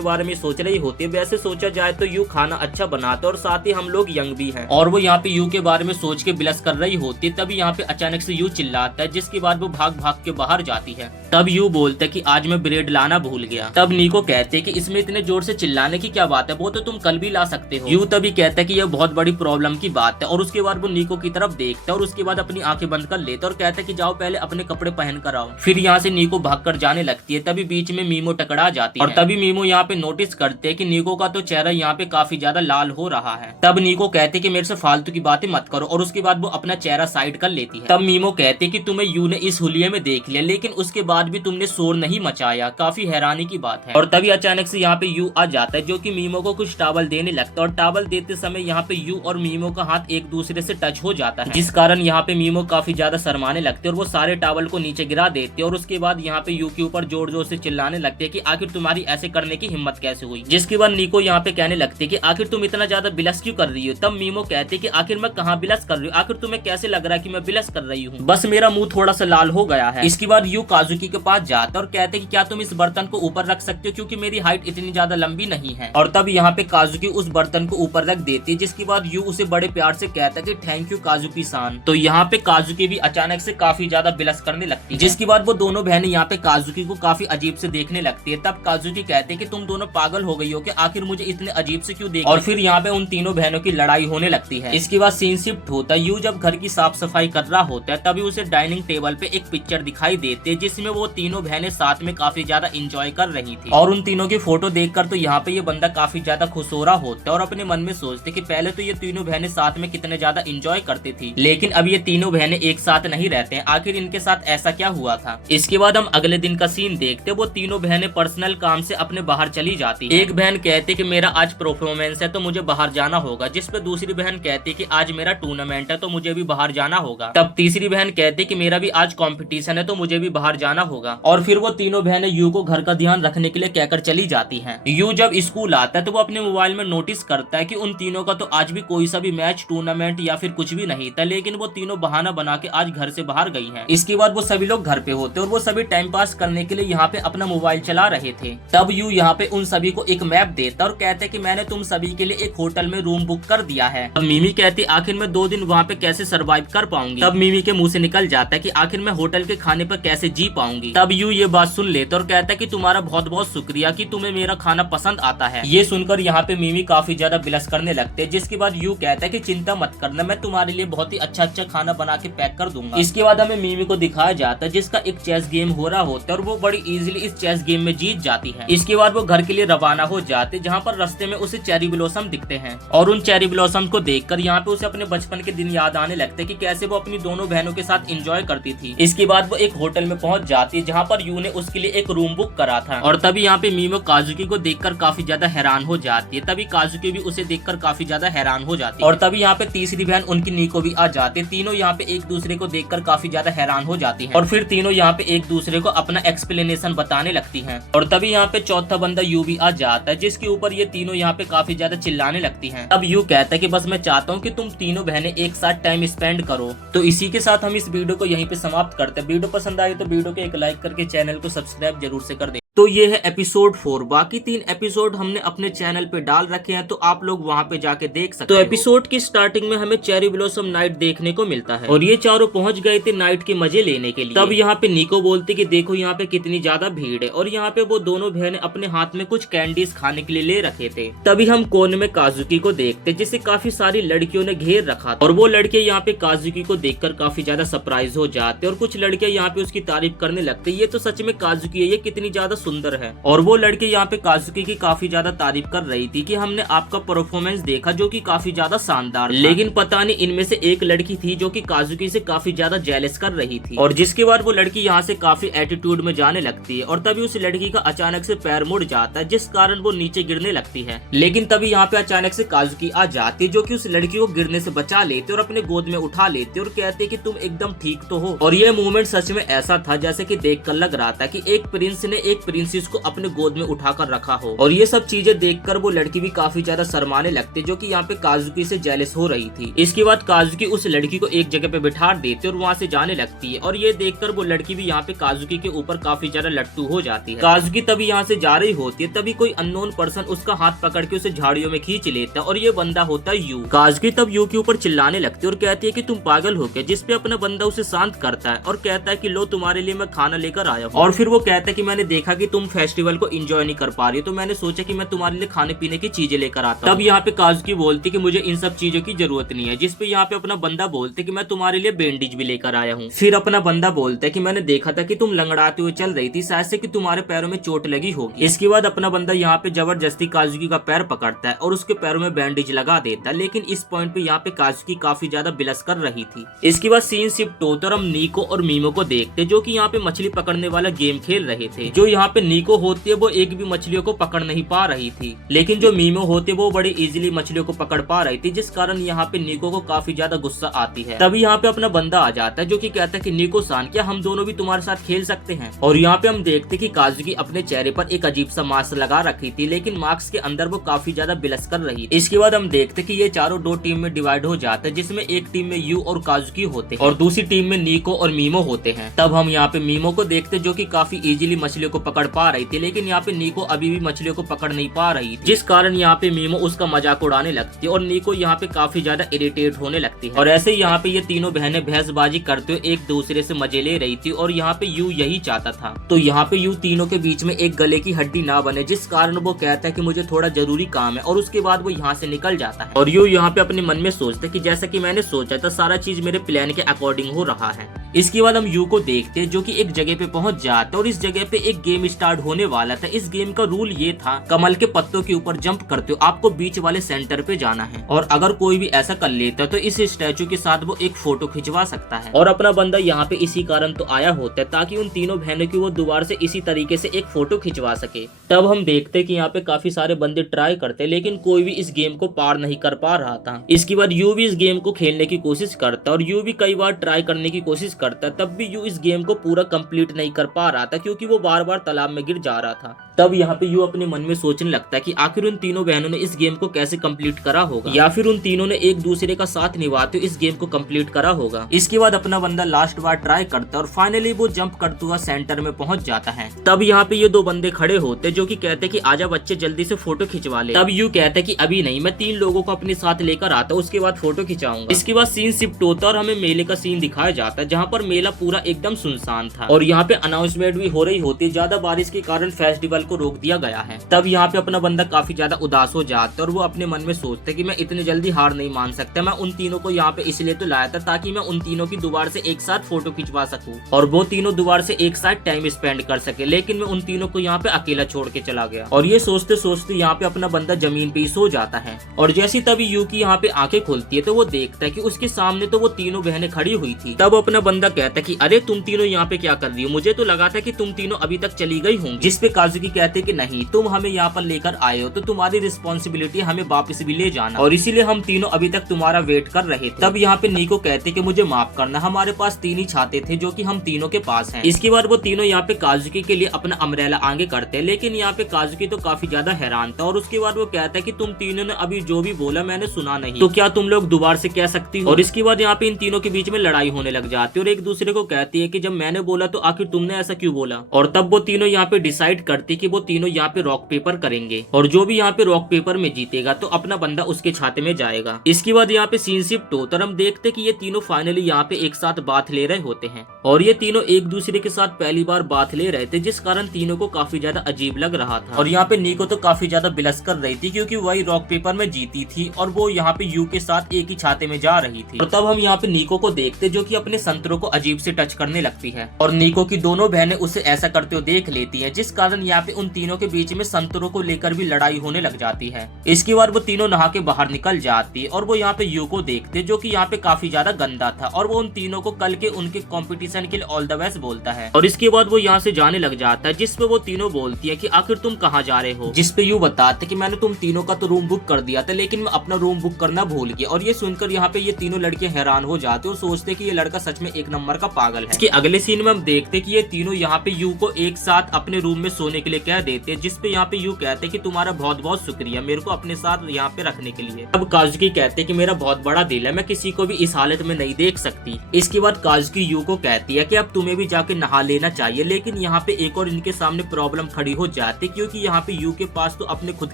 बारे में सोच रही होती है। वैसे सोचा जाए तो यू खाना अच्छा बनाता है और साथ ही हम लोग यंग भी हैं और वो यहाँ पे यू के बारे में सोच के बिलस कर रही होती है। तभी यहाँ पे अचानक से यू चिल्लाता है, जिसके बाद वो भाग भाग के बाहर जाती है। तब यू बोलता है कि आज मैं ब्रेड लाना भूल गया। तब निको कहते हैं कि इसमें इतने जोर से चिल्लाने की क्या बात है, वो तो तुम कल भी ला सकते हो। यू तभी कहता है कि यह बहुत बड़ी प्रॉब्लम की बात है और उसके बाद वो निको की तरफ देखता है और उसके बाद अपनी आंखें बंद कर लेता है और कहता है कि जाओ पहले अपने कपड़े पहन कर आओ। फिर यहाँ से निको भागकर जाने लगती है। तभी बीच में मीमो टकरा जाती है और तभी मीमो यहाँ पे नोटिस करते हैं कि निको का तो चेहरा यहाँ पे काफी ज्यादा लाल हो रहा है। तब निको कहते कि मेरे से फालतू की बातें मत करो और उसके बाद वो अपना चेहरा साइड कर लेती है। तब मीमो कहते कि तुम्हें यू ने इस हुलिये में देख लिया लेकिन उसके बाद भी तुमने शोर नहीं मचाया, काफी हैरानी की बात है। और तभी अचानक से यहाँ पे यू आ जाता है जो कि मीमो को कुछ टॉवल देने लगता है और टॉवल देते समय यहाँ पे यू और मीमो का हाथ एक दूसरे से टच हो जाता है, जिस कारण यहाँ पे मीमो काफी ज्यादा शर्माने लगते हैं और वो सारे टॉवल को नीचे गिरा देते हैं और उसके बाद यहाँ पे यू के ऊपर जोर जोर से चिल्लाने लगते हैं कि आखिर तुम्हारी ऐसे करने की हिम्मत कैसे हुई। जिसके बाद निको यहाँ पे कहने लगते कि आखिर तुम इतना ज्यादा बिलस क्यों कर रही हो। तब मीमो कहते कि आखिर मैं कहाँ बिलस कर रही हूँ, आखिर तुम्हें कैसे लग रहा है कि मैं बिलस कर रही हूँ, बस मेरा मुंह थोड़ा सा लाल हो गया है। इसके बाद यू काजुकी के पास जाता है और कहते कि क्या तुम इस बर्तन को ऊपर रख सकते हो क्योंकि मेरी हाइट इतनी ज्यादा लंबी नहीं है। और तब यहाँ पे काजुकी उस बर्तन को ऊपर रख देती है, जिसके बाद यू उसे बड़े प्यार से कहता है कि थैंक यू काजुकी सान। तो यहाँ पे काजुकी भी अचानक से काफी ज्यादा बिलस करने लगती है, जिसके बाद वो दोनों बहनें यहाँ पे काजुकी को काफी अजीब से देखने लगती है। तब काजुकी कहते हैं कि तुम दोनों पागल हो गई हो कि आखिर मुझे इतने अजीब से क्यों देख। और फिर यहाँ पे उन तीनों बहनों की लड़ाई होने लगती है। इसके बाद सीन शिफ्ट होता है, यू जब घर की साफ सफाई कर रहा होता है तभी उसे डाइनिंग टेबल पे एक पिक्चर दिखाई देती है जिसमें वो तीनों बहनें साथ में काफी ज्यादा इंजॉय कर रही थी। और उन तीनों की फोटो देखकर तो यहाँ पे ये बंदा काफी ज्यादा खुश हो रहा होता है और अपने मन में सोचते कि पहले तो ये तीनों बहनें साथ में कितने ज्यादा इंजॉय करती थी, लेकिन अब ये तीनों बहनें एक साथ नहीं रहते हैं, आखिर इनके साथ ऐसा क्या हुआ था। इसके बाद हम अगले दिन का सीन देखते, वो तीनों बहनें पर्सनल काम से अपने बाहर चली जाती है। एक बहन कहती कि मेरा आज परफॉर्मेंस है तो मुझे बाहर जाना होगा, जिस पे दूसरी बहन कहती कि आज मेरा टूर्नामेंट है तो मुझे भी बाहर जाना होगा। तब तीसरी बहन कहती कि मेरा भी आज कंपटीशन है तो मुझे भी बाहर जाना होगा। और फिर वो तीनों बहनें यू को घर का ध्यान रखने के लिए कहकर चली जाती हैं। यू जब स्कूल आता है तो वो अपने मोबाइल में नोटिस करता है कि उन तीनों का तो आज भी कोई सा भी मैच, टूर्नामेंट या फिर कुछ भी नहीं था, लेकिन वो तीनों बहाना बना के आज घर से बाहर गई हैं। इसके बाद वो सभी लोग घर पे होते और वो सभी टाइम पास करने के लिए यहाँ पे अपना मोबाइल चला रहे थे। तब यू यहाँ पे उन सभी को एक मैप देता और कहते कि मैंने तुम सभी के लिए एक होटल में रूम बुक कर दिया है। अब मिमी कहती आखिर मैं 2 दिन वहाँ पे कैसे सरवाइव कर पाऊंगी। तब मिमी के मुंह से निकल जाता है कि आखिर मैं होटल के खाने पर कैसे जी पाऊंगी। तब यू ये बात सुन लेता और कहता है कि तुम्हारा बहुत बहुत शुक्रिया कि तुम्हें मेरा खाना पसंद आता है। ये सुनकर यहाँ पे मिमी काफी ज्यादा बिलस करने लगते हैं, जिसके बाद यू कहता है कि चिंता मत करना, मैं तुम्हारे लिए बहुत ही अच्छा अच्छा खाना बना के पैक कर दूंगा। इसके बाद हमें मिमी को दिखाया जाता है जिसका एक चेस गेम हो रहा होता है और वो बड़ी इजीली इस चेस गेम में जीत जाती है। इसके बाद वो घर के लिए रवाना हो जाते, जहाँ पर रास्ते में उसे चेरी ब्लॉसम दिखते हैं और उन चेरी ब्लॉसम को देखकर यहाँ पे उसे अपने बचपन के दिन याद आने लगते कि कैसे वो अपनी दोनों बहनों के साथ एंजॉय करती थी। इसके बाद वो एक होटल में पहुंच जाती है जहाँ पर यू ने उसके लिए एक रूम बुक करा था और तभी यहाँ पे मीमो काजुकी को देखकर काफी ज्यादा हैरान हो जाती है। तभी काजुकी भी उसे देखकर काफी ज्यादा हैरान हो जाती है और तभी यहाँ पे तीसरी बहन उनकी निको भी आ जाती है। तीनों यहाँ पे एक दूसरे को देखकर काफी ज्यादा हैरान हो जाती हैं और फिर तीनों यहाँ पे एक दूसरे को अपना एक्सप्लेनेशन बताने लगती हैं। और तभी यहाँ पे चौथा बंदा यू भी आ जाता है, जिसके ऊपर ये तीनों यहाँ पे काफी ज्यादा चिल्लाने लगती हैं। अब यू कहता है कि बस मैं चाहता हूँ कि तुम तीनों बहनें एक साथ टाइम स्पेंड करो। तो इसी के साथ हम इस वीडियो को यहीं पे समाप्त करते हैं। वीडियो पसंद आए तो वीडियो को एक लाइक करके चैनल को सब्सक्राइब जरूर से कर दे। तो ये है एपिसोड 4। बाकी 3 एपिसोड हमने अपने चैनल पे डाल रखे हैं, तो आप लोग वहाँ पे जाके देख सकते हो। तो एपिसोड की स्टार्टिंग में हमें चेरी ब्लॉसम नाइट देखने को मिलता है और ये चारों पहुंच गए थे नाइट के मजे लेने के लिए। तब यहाँ पे निको बोलती कि देखो यहाँ पे कितनी ज्यादा भीड़ है, और यहाँ पे वो दोनों बहनें अपने हाथ में कुछ कैंडीज खाने के लिए ले रखे थे। तभी हम कोने में काजुकी को देखते जिसे काफी सारी लड़कियों ने घेर रखा था, और वो लड़के यहाँ पे काजुकी को देखकर काफी ज्यादा सरप्राइज हो जाते और कुछ लड़के यहाँ पे उसकी तारीफ करने लगते, ये तो सच में काजुकी है, ये कितनी ज्यादा सुंदर है। और वो लड़के यहाँ पे काजुकी की काफी ज्यादा तारीफ कर रही थी कि हमने आपका परफॉर्मेंस देखा जो कि काफी ज्यादा शानदार था। लेकिन पता नहीं इनमें से एक लड़की थी जो कि काजुकी से काफी ज्यादा जेलस कर रही थी, और जिसके बाद वो लड़की यहाँ से काफी एटीट्यूड में जाने लगती है। और तभी उस लड़की का अचानक से पैर मुड़ जाता है जिस कारण वो नीचे गिरने लगती है। लेकिन तभी यहाँ पे अचानक से काजुकी आ जाती है जो कि उस लड़की को गिरने से बचा लेते और अपने गोद में उठा लेते और कहते कि तुम एकदम ठीक तो हो। और ये मूवमेंट सच में ऐसा था जैसे कि देखकर लग रहा था कि एक प्रिंस ने एक प्रिंसेस को अपने गोद में उठाकर रखा हो। और ये सब चीजें देखकर वो लड़की भी काफी ज्यादा शर्माने लगती जो कि यहाँ पे काजुकी से जेलस हो रही थी। इसके बाद काजुकी उस लड़की को एक जगह पे बिठा देती और वहाँ से जाने लगती है, और ये देखकर वो लड़की भी यहाँ पे काजुकी के ऊपर काफी ज्यादा लट्टू हो जाती है। काजुकी तभी यहाँ से जा रही होती है, तभी कोई अननोन पर्सन उसका हाथ पकड़ के उसे झाड़ियों में खींच लेता है, और ये बंदा होता है यू। काजुकी तब यू के ऊपर चिल्लाने लगती है और कहती है कि तुम पागल हो गए, जिसपे अपना बंदा उसे शांत करता है और कहता है कि लो तुम्हारे लिए मैं खाना लेकर आया हूँ। और फिर वो कहता है कि मैंने देखा कि तुम फेस्टिवल को एंजॉय नहीं कर पा रही हो, तो मैंने सोचा कि मैं तुम्हारे लिए खाने पीने की चीजें लेकर आता हूं। तब यहाँ पे काजुकी बोलती कि मुझे इन सब चीजों की जरूरत नहीं है, जिसपे यहाँ पे अपना बंदा बोलते कि मैं तुम्हारे लिए बैंडेज भी लेकर आया हूँ। फिर अपना बंदा बोलता है कि मैंने देखा था कि तुम लंगड़ाते हुए चल रही थी, शायद से कि तुम्हारे पैरों में चोट लगी होगी। इसके बाद अपना बंदा यहाँ पे जबरदस्ती काजुकी का पैर पकड़ता है और उसके पैरों में बैंडेज लगा देता है। लेकिन इस पॉइंट पे यहाँ पे काजुकी काफी ज्यादा बिलस कर रही थी। इसके बाद सीन शिफ्ट होता और हम नीको और मीमो को देखते जो कि यहाँ पे मछली पकड़ने वाला गेम खेल रहे थे। जो यहाँ पे नीको होती है वो एक भी मछलियों को पकड़ नहीं पा रही थी, लेकिन जो मीमो होते वो बड़े इजीली मछलियों को पकड़ पा रही थी, जिस कारण यहाँ पे नीको को काफी ज्यादा गुस्सा आती है। तभी यहाँ पे अपना बंदा आ जाता है जो कि कहता है कि नीको सान, क्या हम दोनों भी तुम्हारे साथ खेल सकते हैं। और यहाँ पे हम देखते कि काजुकी अपने चेहरे पर एक अजीब सा मास्क लगा रखी थी, लेकिन मास्क के अंदर वो काफी ज्यादा बिलस कर रही थी। इसके बाद हम देखते कि ये चारों दो टीम में डिवाइड हो जाते हैं, जिसमें एक टीम में यू और काजुकी होते हैं और दूसरी टीम में नीको और मीमो होते हैं। तब हम यहाँ पे मीमो को देखते जो कि काफी इजीली मछलियों को पकड़ पा रही थी, लेकिन यहाँ पे नीको अभी भी मछलियों को पकड़ नहीं पा रही थी, जिस कारण यहाँ पे मीमो उसका मजाक उड़ाने लगती है और नीको यहाँ पे काफी ज्यादा इरिटेट होने लगती है। और ऐसे ही यहाँ पे ये तीनों बहनें बहसबाजी करते हुए एक दूसरे से मजे ले रही थी, और यहाँ पे यू यही चाहता था। तो यहाँ पे यू तीनों के बीच में एक गले की हड्डी ना बने, जिस कारण वो कहता है कि मुझे थोड़ा जरूरी काम है, और उसके बाद वो यहाँ से निकल जाता है। और यू यहाँ पे अपने मन में सोचते कि जैसा कि मैंने सोचा था सारा चीज मेरे प्लान के अकॉर्डिंग हो रहा है। इसके बाद हम यू को देखते जो कि एक जगह पे पहुंच जाते, और इस जगह पे एक गेम स्टार्ट होने वाला था। इस गेम का रूल ये था, कमल के पत्तों के ऊपर जंप करते हो आपको बीच वाले सेंटर पे जाना है, और अगर कोई भी ऐसा कर लेता है तो इस स्टैचू के साथ वो एक फोटो खिंचवा सकता है। और अपना बंदा यहाँ पे इसी कारण तो आया होता है ताकि उन तीनों बहनों की वो दोबारा से इसी तरीके से एक फोटो खिंचवा सके। तब हम देखते कि यहाँ पे काफी सारे बंदे ट्राई करते, लेकिन कोई भी इस गेम को पार नहीं कर पा रहा था। इसके बाद यू भी इस गेम को खेलने की कोशिश करता और यू भी कई बार ट्राई करने की कोशिश करता, तब भी यू इस गेम को पूरा कंप्लीट नहीं कर पा रहा था क्योंकि वो बार बार तालाब में गिर जा रहा था। तब यहाँ पे यू अपने मन में सोचने लगता है कि आखिर उन तीनों बहनों ने इस गेम को कैसे कंप्लीट करा होगा, या फिर उन तीनों ने एक दूसरे का साथ निभाते इस गेम को कंप्लीट करा होगा। इसके बाद अपना बंदा लास्ट बार ट्राई करता और फाइनली वो जंप करता हुआ सेंटर में पहुंच जाता है। तब यहाँ पे ये दो बंदे खड़े होते जो कि कहते कि आजा बच्चे जल्दी से फोटो खिंचवा ले। तब यू कहता है कि अभी नहीं, मैं 3 लोगों को अपने साथ लेकर आता उसके बाद फोटो खिंचाऊंगा। इसके बाद सीन शिफ्ट होता और हमें मेले का सीन दिखाया जाता है, जहाँ पर मेला पूरा एकदम सुनसान था और यहाँ पे अनाउंसमेंट भी हो रही होती, ज्यादा बारिश के कारण फेस्टिवल को रोक दिया गया है। तब यहाँ पे अपना बंदा काफी ज्यादा उदास हो जाता है और वो अपने मन में सोचता है कि मैं इतनी जल्दी हार नहीं मान सकता, मैं उन तीनों को यहाँ पे इसलिए तो लाया था ताकि मैं उन तीनों की दोबारा से एक साथ फोटो खिंचवा सकूं और वो तीनों दोबारा से एक साथ टाइम स्पेंड कर सके, लेकिन मैं उन तीनों को यहाँ पे अकेला छोड़ के चला गया। और ये सोचते सोचते यहाँ पे अपना बंदा जमीन पे ही सो जाता है। और जैसी तभी यू की यहाँ पे आंखें खुलती है तो वो देखता है कि उसके सामने तो वो तीनों बहनें खड़ी हुई थी। तब अपना बंदा कहता है कि अरे तुम तीनों यहाँ पे क्या कर रही हो, मुझे तो लगा था कि तुम तीनों अभी तक चली गई होंगी। जिसपे काजुकी कहते कि नहीं, तुम हमें यहाँ पर लेकर आए हो तो तुम्हारी रिस्पॉन्सिबिलिटी हमें वापस भी ले जाना, और इसीलिए हम तीनों अभी तक तुम्हारा वेट कर रहे थे। तब यहाँ पे नीको कहते कि मुझे माफ करना, हमारे पास 3 ही छाते थे जो कि हम तीनों के पास हैं। इसके बाद वो तीनों यहाँ पे काजुकी के लिए अपना अम्ब्रेला आगे करते हैं, लेकिन यहाँ पे काजुकी तो काफी ज्यादा हैरान था। और उसके बाद वो कहता है कि तुम तीनों ने अभी जो भी बोला मैंने सुना नहीं, तो क्या तुम लोग दोबारा से कह सकती हो। और इसके बाद यहाँ पे इन तीनों के बीच में लड़ाई होने लग जाती है और एक दूसरे को कहती है कि जब मैंने बोला तो आखिर तुमने ऐसा क्यों बोला। और तब वो तीनों यहाँ पे डिसाइड करती कि वो तीनों यहाँ पे रॉक पेपर करेंगे और जो भी यहाँ पे रॉक पेपर में जीतेगा तो अपना बंदा उसके छाते में जाएगा। इसके बाद यहाँ पे सीन शिफ्ट होता है, हम देखते कि ये तीनों फाइनली यहाँ पे एक साथ बात ले रहे होते हैं और ये तीनों एक दूसरे के साथ पहली बार बात ले रहे थे, जिस कारण तीनों को काफी ज्यादा अजीब लग रहा था। और यहाँ पे नीको तो काफी ज्यादा बिलस कर रही थी क्योंकि वही रॉक पेपर में जीती थी और वो यहाँ पे यू के साथ एक ही छाते में जा रही थी। और तब हम यहाँ पे नीको को देखते जो कि अपने संतरों को अजीब से टच करने लगती है और नीको की दोनों बहनें उसे ऐसा करते हुए देख लेती है, जिस कारण यहाँ पे उन तीनों के बीच में संतरों को लेकर भी लड़ाई होने लग जाती है। इसके बाद वो तीनों नहा के बाहर निकल जाती और वो यहाँ पे यू को देखते जो कि यहाँ पे काफी ज्यादा गंदा था और वो उन तीनों को कल के उनके कंपटीशन के लिए ऑल द बेस्ट बोलता है। और इसके बाद वो यहाँ से जाने लग जाता है, जिसपे वो तीनों बोलती है कि आखिर तुम कहाँ जा रहे हो। जिसपे यू बताते कि मैंने तुम तीनों का तो रूम बुक कर दिया था लेकिन मैं अपना रूम बुक करना भूल गया। और ये सुनकर यहाँ पे ये तीनों लड़के हैरान हो जाते और सोचते कि ये लड़का सच में एक नंबर का पागल है। इसके अगले सीन में हम देखते कि ये तीनों यहाँ पे यू को एक साथ अपने रूम में सोने के लिए कह देते, जिसपे यहाँ पे यू कहते कि तुम्हारा बहुत बहुत शुक्रिया मेरे को अपने साथ यहाँ पे रखने के लिए। अब काजुकी कहते कि मेरा बहुत बड़ा दिल है, मैं किसी को भी इस हालत में नहीं देख सकती। इसके बाद काजुकी यू को कहती है कि अब तुम्हें भी जाके नहा लेना चाहिए, लेकिन यहाँ पे एक और इनके सामने प्रॉब्लम खड़ी हो जाती क्योंकि यहाँ पे यू के पास तो अपने खुद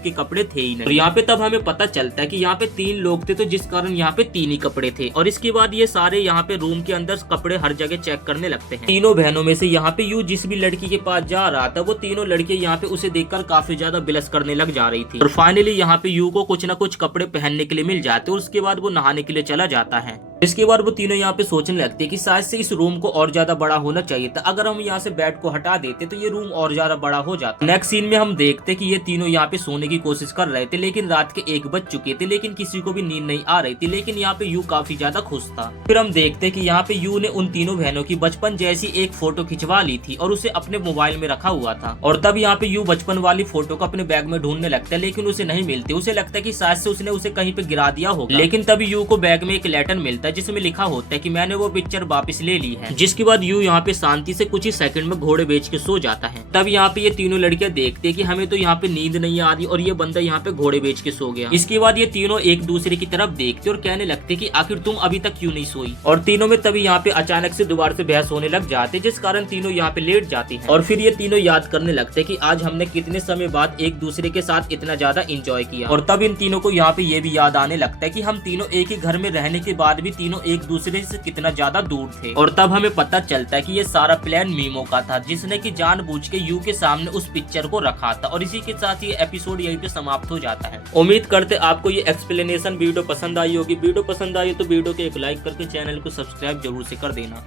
के कपड़े थे ही नहीं। और यहाँ पे तब हमें पता चलता है कि यहाँ पे 3 लोग थे तो जिस कारण यहाँ पे 3 ही कपड़े थे। और इसके बाद ये सारे यहाँ पे रूम के अंदर कपड़े हर जगह चेक करने लगते हैं। तीनों बहनों में से यहाँ पे यू जिस भी लड़की के पास जा रहा था वो तीनों लड़के यहाँ पे उसे देखकर काफी ज्यादा बिलस करने लग जा रही थी। और फाइनली यहाँ पे यू को कुछ न कुछ कपड़े पहनने के लिए मिल जाते और उसके बाद वो नहाने के लिए चला जाता है। इसके बाद वो तीनों यहाँ पे सोचने लगते हैं कि शायद से इस रूम को और ज्यादा बड़ा होना चाहिए था, अगर हम यहाँ से बेड को हटा देते तो ये रूम और ज्यादा बड़ा हो जाता। नेक्स्ट सीन में हम देखते कि ये तीनों यहाँ पे सोने की कोशिश कर रहे थे लेकिन रात के 1 बज चुके थे, लेकिन किसी को भी नींद नहीं आ रही थी। लेकिन यहाँ पे यू काफी ज्यादा खुश था। फिर हम देखते कि यहाँ पे यू ने उन तीनों बहनों की बचपन जैसी एक फोटो खिंचवा ली थी और उसे अपने मोबाइल में रखा हुआ था। और तब यहाँ पे यू बचपन वाली फोटो को अपने बैग में ढूंढने लगता है लेकिन उसे नहीं मिलती। उसे लगता है कि शायद से उसने उसे कहीं पे गिरा दिया होगा। लेकिन तभी यू को बैग में एक लेटर मिलता है जिसमें लिखा होता है कि मैंने वो पिक्चर वापस ले ली है। जिसके बाद यू यहाँ पे शांति से कुछ ही सेकंड में घोड़े बेच के सो जाता है। तब यहाँ पे ये तीनों लड़कियां देखते हैं कि हमें तो यहाँ पे नींद नहीं आ रही और ये बंदा यहाँ पे घोड़े बेच के सो गया। इसके बाद ये तीनों एक दूसरे की तरफ देखते और कहने लगते कि आखिर तुम अभी तक क्यों नहीं सोई। और तीनों में तभी यहाँ पे अचानक से दोबारा से बहस होने लग जाते जिस कारण तीनों यहाँ पे लेट जाती हैं। और फिर ये तीनों याद करने लगते कि आज हमने कितने समय बाद एक दूसरे के साथ इतना ज्यादा इंजॉय किया। और तब इन तीनों को यहाँ पे ये भी याद आने लगता है कि हम तीनों एक ही घर में रहने के बाद भी तीनों एक दूसरे से कितना ज्यादा दूर थे। और तब हमें पता चलता है कि ये सारा प्लान मीमो का था, जिसने कि जानबूझ के यू के सामने उस पिक्चर को रखा था। और इसी के साथ ये एपिसोड यहीं पे समाप्त हो जाता है। उम्मीद करते आपको ये एक्सप्लेनेशन वीडियो पसंद आई होगी। वीडियो पसंद आई तो वीडियो को एक लाइक करके चैनल को सब्सक्राइब जरूर से कर देना।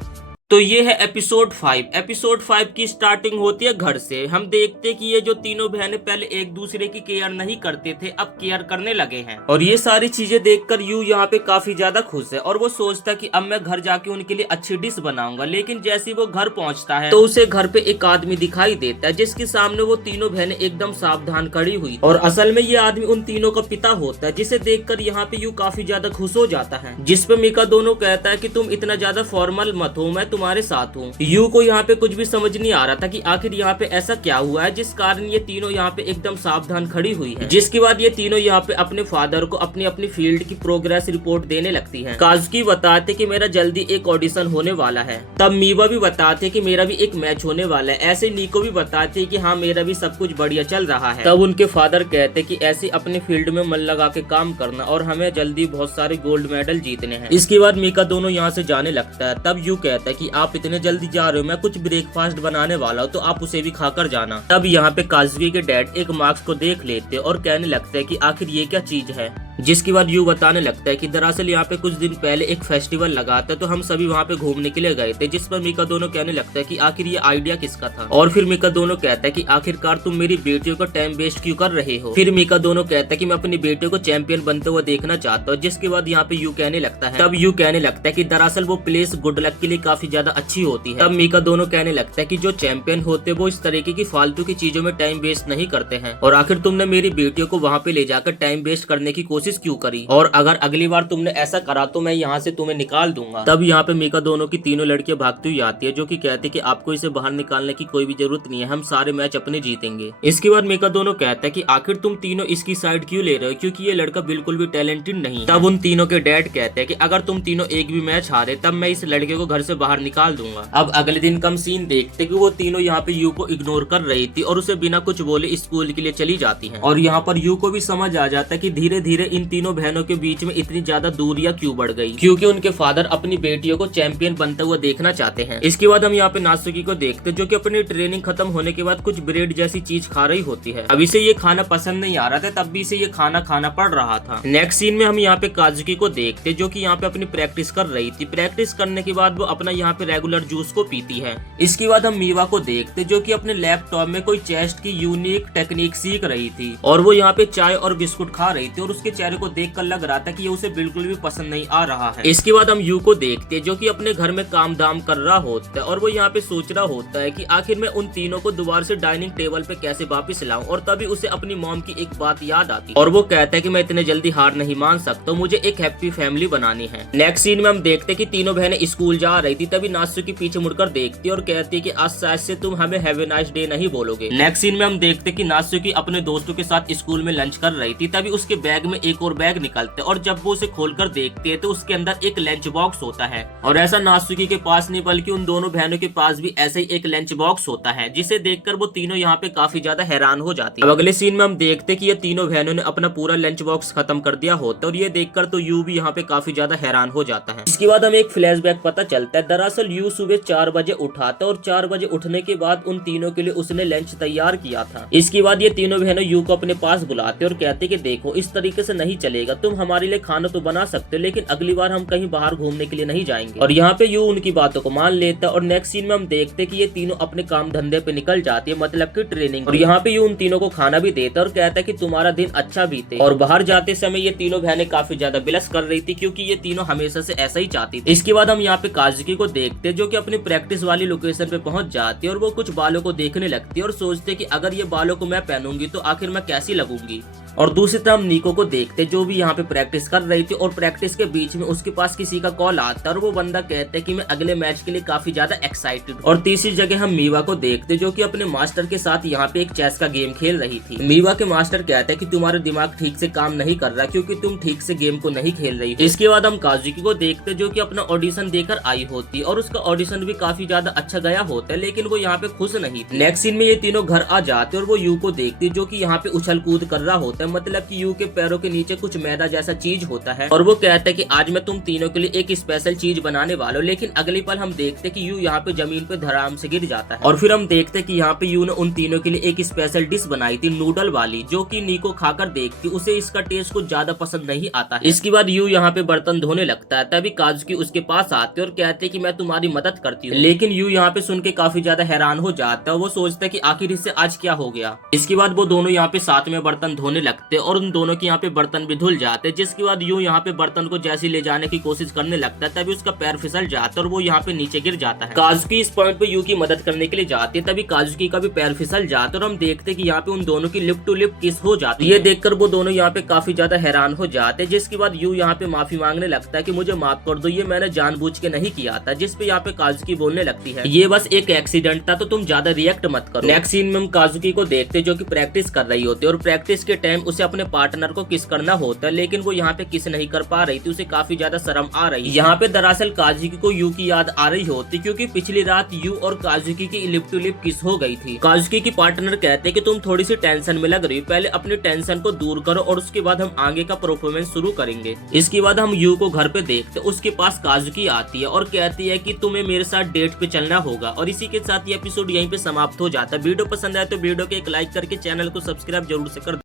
तो ये है एपिसोड 5। एपिसोड 5 की स्टार्टिंग होती है घर से। हम देखते कि ये जो तीनों बहनें पहले एक दूसरे की केयर नहीं करते थे, अब केयर करने लगे हैं। और ये सारी चीजें देखकर यू यहाँ पे काफी ज्यादा खुश है और वो सोचता कि अब मैं घर जाके उनके लिए अच्छी डिश बनाऊंगा। लेकिन जैसे ही वो घर पहुंचता है तो उसे घर पे एक आदमी दिखाई देता है जिसके सामने वो तीनों बहनें एकदम सावधान खड़ी हुई। और असल में ये आदमी उन तीनों का पिता होता है, जिसे देखकर यहाँ पे यू काफी ज्यादा खुश हो जाता है। जिसपे मिका दोनों कहता है कि तुम इतना ज्यादा फॉर्मल मत हो, मैं तुम्हारे साथ हूँ। यू को यहाँ पे कुछ भी समझ नहीं आ रहा था कि आखिर यहाँ पे ऐसा क्या हुआ है जिस कारण ये तीनों यहाँ पे एकदम सावधान खड़ी हुई है। जिसके बाद ये तीनों यहाँ पे अपने फादर को अपनी अपनी फील्ड की प्रोग्रेस रिपोर्ट देने लगती है। काजुकी बताते कि मेरा जल्दी एक ऑडिशन होने वाला है। तब मीवा भी बताते कि मेरा भी एक मैच होने वाला है। ऐसे नीको भी बताते कि हाँ मेरा भी सब कुछ बढ़िया चल रहा है। तब उनके फादर कहते कि ऐसे अपने फील्ड में मन लगा के काम करना और हमें जल्दी बहुत सारे गोल्ड मेडल जीतने हैं। इसके बाद मीका दोनों यहाँ से जाने लगता है। तब यू कहता है कि आप इतने जल्दी जा रहे हो, मैं कुछ ब्रेकफास्ट बनाने वाला हूँ तो आप उसे भी खाकर जाना। तब यहाँ पे काजुकी के डैड एक मार्क्स को देख लेते और कहने लगते हैं कि आखिर ये क्या चीज है। जिसके बाद यू बताने लगता है कि दरअसल यहाँ पे कुछ दिन पहले एक फेस्टिवल लगा था तो हम सभी वहाँ पे घूमने के लिए गए थे। जिस पर मिका दोनों कहने लगता है कि आखिर ये आइडिया किसका था। और फिर मिका दोनों कहता है कि आखिरकार तुम मेरी बेटियों को टाइम वेस्ट क्यों कर रहे हो। फिर मिका दोनों कहता है कि मैं अपनी बेटियों को चैंपियन बनते हुए देखना चाहता हूँ। जिसके बाद यहाँ पे यू कहने लगता है, तब यू कहने लगता है कि दरअसल वो प्लेस गुड लक के लिए काफी ज्यादा अच्छी होती है। तब मिका दोनों कहने लगता है कि जो चैंपियन होते वो इस तरीके की फालतू की चीजों में टाइम वेस्ट नहीं करते हैं। और आखिर तुमने मेरी बेटियों को वहाँ पे ले जाकर टाइम वेस्ट करने की कोशिश कोशिश क्यों करी, और अगर अगली बार तुमने ऐसा करा तो मैं यहाँ से तुम्हें निकाल दूंगा। तब यहाँ पे मीका दोनों की तीनों लड़कियां भागती हुई आती है, जो कि कहती है कि आपको इसे बाहर निकालने की कोई भी जरूरत नहीं है, हम सारे मैच अपने जीतेंगे। इसके बाद मीका दोनों कहता है कि आखिर तुम तीनों इसकी साइड क्यों ले रहे हो, क्योंकि ये लड़का बिल्कुल भी टैलेंटेड नहीं। तब उन तीनों के डैड कहते हैं कि अगर तुम तीनों एक भी मैच हारे तब मैं इस लड़के को घर से बाहर निकाल दूंगा। अब अगले दिन कम सीन देखते कि वो तीनों यहाँ पे यू को इग्नोर कर रही थी और उसे बिना कुछ बोले स्कूल के लिए चली जाती है। और यहाँ पर यू को भी समझ आ जाता है कि धीरे धीरे इन तीनों बहनों के बीच में इतनी ज्यादा दूरियां क्यों बढ़ गई, क्योंकि उनके फादर अपनी बेटियों को चैंपियन बनते हुए देखना चाहते हैं। इसके बाद हम यहाँ पे नासुकी को देखते जो कि अपनी ट्रेनिंग खत्म होने के बाद कुछ ब्रेड जैसी चीज खा रही होती है। अब इसे ये खाना पसंद नहीं आ रहा था, तब भी इसे ये खाना खाना पड़ रहा था। नेक्स्ट सीन में हम यहाँ पे काजुकी को देखते जो कि यहाँ पे अपनी प्रैक्टिस कर रही थी। प्रैक्टिस करने के बाद वो अपना यहाँ पे रेगुलर जूस को पीती है। इसके बाद हम मीवा को देखते जो कि अपने लैपटॉप में कोई चेस्ट की यूनिक टेक्निक सीख रही थी और वो यहाँ पे चाय और बिस्कुट खा रही थी और उसके चेहरे को देखकर लग रहा था कि ये उसे बिल्कुल भी पसंद नहीं आ रहा है। इसके बाद हम यू को देखते जो कि अपने घर में काम दाम कर रहा होता है और वो यहाँ पे सोच रहा होता है कि आखिर मैं उन तीनों को दोबारा से डाइनिंग टेबल पे कैसे वापस लाऊं। और तभी उसे अपनी मॉम की एक बात याद आती और वो कहता है कि मैं इतने जल्दी हार नहीं मान सकता, मुझे एक हैप्पी फैमिली बनानी है। नेक्स्ट सीन में हम देखते कि तीनों बहनें स्कूल जा रही थी, तभी नासुकी पीछे मुड़कर देखती और कहती है कि आज शायद से तुम हमें हैव ए नाइस डे नहीं बोलोगे। नेक्स्ट सीन में हम देखते कि नासुकी अपने दोस्तों के साथ स्कूल में लंच कर रही थी, तभी उसके बैग में एक और बैग निकलते और जब वो उसे खोलकर देखती है तो उसके अंदर एक लंच बॉक्स होता है। और ऐसा नासुकी के पास नहीं बल्कि उन दोनों बहनों के पास भी ऐसे ही एक लंच बॉक्स होता है, जिसे देखकर वो तीनों यहाँ पे काफी ज्यादा हैरान हो जाती है। अब अगले सीन में हम देखते कि ये तीनों बहनों ने अपना पूरा लंच बॉक्स खत्म कर दिया होता है और ये देखकर तो यू भी यहाँ पे काफी ज्यादा हैरान हो जाता है। इसके बाद हमें एक फ्लैशबैक पता चलता है। दरअसल यू सुबह 4 बजे उठाता और 4 बजे उठने के बाद उन तीनों के लिए उसने लंच तैयार किया था। इसके बाद ये तीनों बहनों यू को अपने पास बुलाते और कहते कि देखो इस तरीके से नहीं चलेगा, तुम हमारे लिए खाना तो बना सकते हो लेकिन अगली बार हम कहीं बाहर घूमने के लिए नहीं जाएंगे। और यहाँ पे यू उनकी बातों को मान लेता और नेक्स्ट सीन में हम देखते कि ये तीनों अपने काम धंधे पे निकल जाती है, मतलब कि ट्रेनिंग। और यहाँ पे यू उन तीनों को खाना भी देता और कहता है कि तुम्हारा दिन अच्छा बीते। और बाहर जाते समय ये तीनों बहनें काफी ज्यादा बिलस कर रही थी क्योंकि ये तीनों हमेशा से ऐसा ही चाहती थी। इसके बाद हम यहाँ पे काजुकी को देखते जो कि अपनी प्रैक्टिस वाली लोकेशन पे पहुंच जाती है और वो कुछ बालों को देखने लगती है और सोचते कि अगर ये बालों को मैं पहनूंगी तो आखिर मैं कैसी लगूंगी। और दूसरी तरफ हम निको को देखते जो भी यहाँ पे प्रैक्टिस कर रही थी और प्रैक्टिस के बीच में उसके पास किसी का कॉल आता है और वो बंदा कहता है कि मैं अगले मैच के लिए काफी ज्यादा एक्साइटेड। और तीसरी जगह हम मीवा को देखते जो कि अपने मास्टर के साथ यहाँ पे एक चेस का गेम खेल रही थी। मीवा के मास्टर कहते हैं कि तुम्हारा दिमाग ठीक से काम नहीं कर रहा क्योंकि तुम ठीक से गेम को नहीं खेल रही। इसके बाद हम काजुकी को देखते जो कि अपना ऑडिशन देकर आई होती और उसका ऑडिशन भी काफी ज्यादा अच्छा गया होता है, लेकिन वो यहाँ पे खुश नहीं थी। नेक्स्ट सीन में ये तीनों घर आ जाते और वो यू को देखती जो कि यहाँ पे उछल कूद कर रहा होता है, मतलब कि यू के पैरों के नीचे कुछ मैदा जैसा चीज होता है। और वो कहता है कि आज मैं तुम तीनों के लिए एक स्पेशल चीज बनाने वाला हूँ, लेकिन अगली पल हम देखते कि यू यहाँ पे जमीन पे धड़ाम से गिर जाता है। और फिर हम देखते कि यहाँ पे यू ने उन तीनों के लिए एक स्पेशल डिश बनाई थी नूडल वाली, जो कि निको खाकर देखती उसे इसका टेस्ट कुछ ज्यादा पसंद नहीं आता है। इसके बाद यू यहाँ पे बर्तन धोने लगता है, तभी काजुकी उसके पास आते और कहते कि मैं तुम्हारी मदद करती हूँ। लेकिन यू यहाँ पे सुन के काफी ज्यादा हैरान हो जाता है, वो सोचता है कि आखिर इससे आज क्या हो गया। इसके बाद वो दोनों यहाँ पे साथ में बर्तन धोने लगते और उन दोनों के यहाँ पे बर्तन भी धुल जाते। जिसके बाद यू यहाँ पे बर्तन को जैसे ले जाने की कोशिश करने लगता है, तभी उसका पैर फिसल जाता है और वो यहाँ पे नीचे गिर जाता है। काजुकी इस पॉइंट पे यू की मदद करने के लिए जाती है, तभी काजुकी का भी पैर फिसल जाता है और हम देखते कि यहाँ पे उन दोनों की लिप टू लिप किस हो जाती है। ये देखकर वो दोनों यहाँ पे काफी ज्यादा हैरान हो जाते हैं। जिसके बाद यू यहाँ पे माफी मांगने लगता है कि मुझे माफ कर दो, ये मैंने जानबूझ के नहीं किया था। जिसपे यहाँ पे काजुकी बोलने लगती है ये बस एक एक्सीडेंट था, तो तुम ज्यादा रिएक्ट मत करो। नेक्स्ट सीन में हम काजुकी को देखते जो कि प्रैक्टिस कर रही होती है और प्रैक्टिस के टाइम उसे अपने पार्टनर को किस करना होता है, लेकिन वो यहाँ पे किस नहीं कर पा रही थी, उसे काफी ज्यादा शर्म आ रही। यहाँ पे दरअसल काजुकी को यू की याद आ रही होती क्योंकि पिछली रात यू और काजुकी की लिप टू लिप किस हो गई थी। काजुकी की पार्टनर कहते कि तुम थोड़ी सी टेंशन में लग रही हो, पहले अपनी टेंशन को दूर करो और उसके बाद हम आगे का परफॉर्मेंस शुरू करेंगे। इसके बाद हम यू को घर पे देखते, उसके पास काजुकी आती है और कहती है कि तुम्हें मेरे साथ डेट पे चलना होगा। और इसी के साथ ये एपिसोड यहीं पे समाप्त हो जाता है। वीडियो पसंद आए तो वीडियो को एक लाइक करके चैनल को सब्सक्राइब जरूर से कर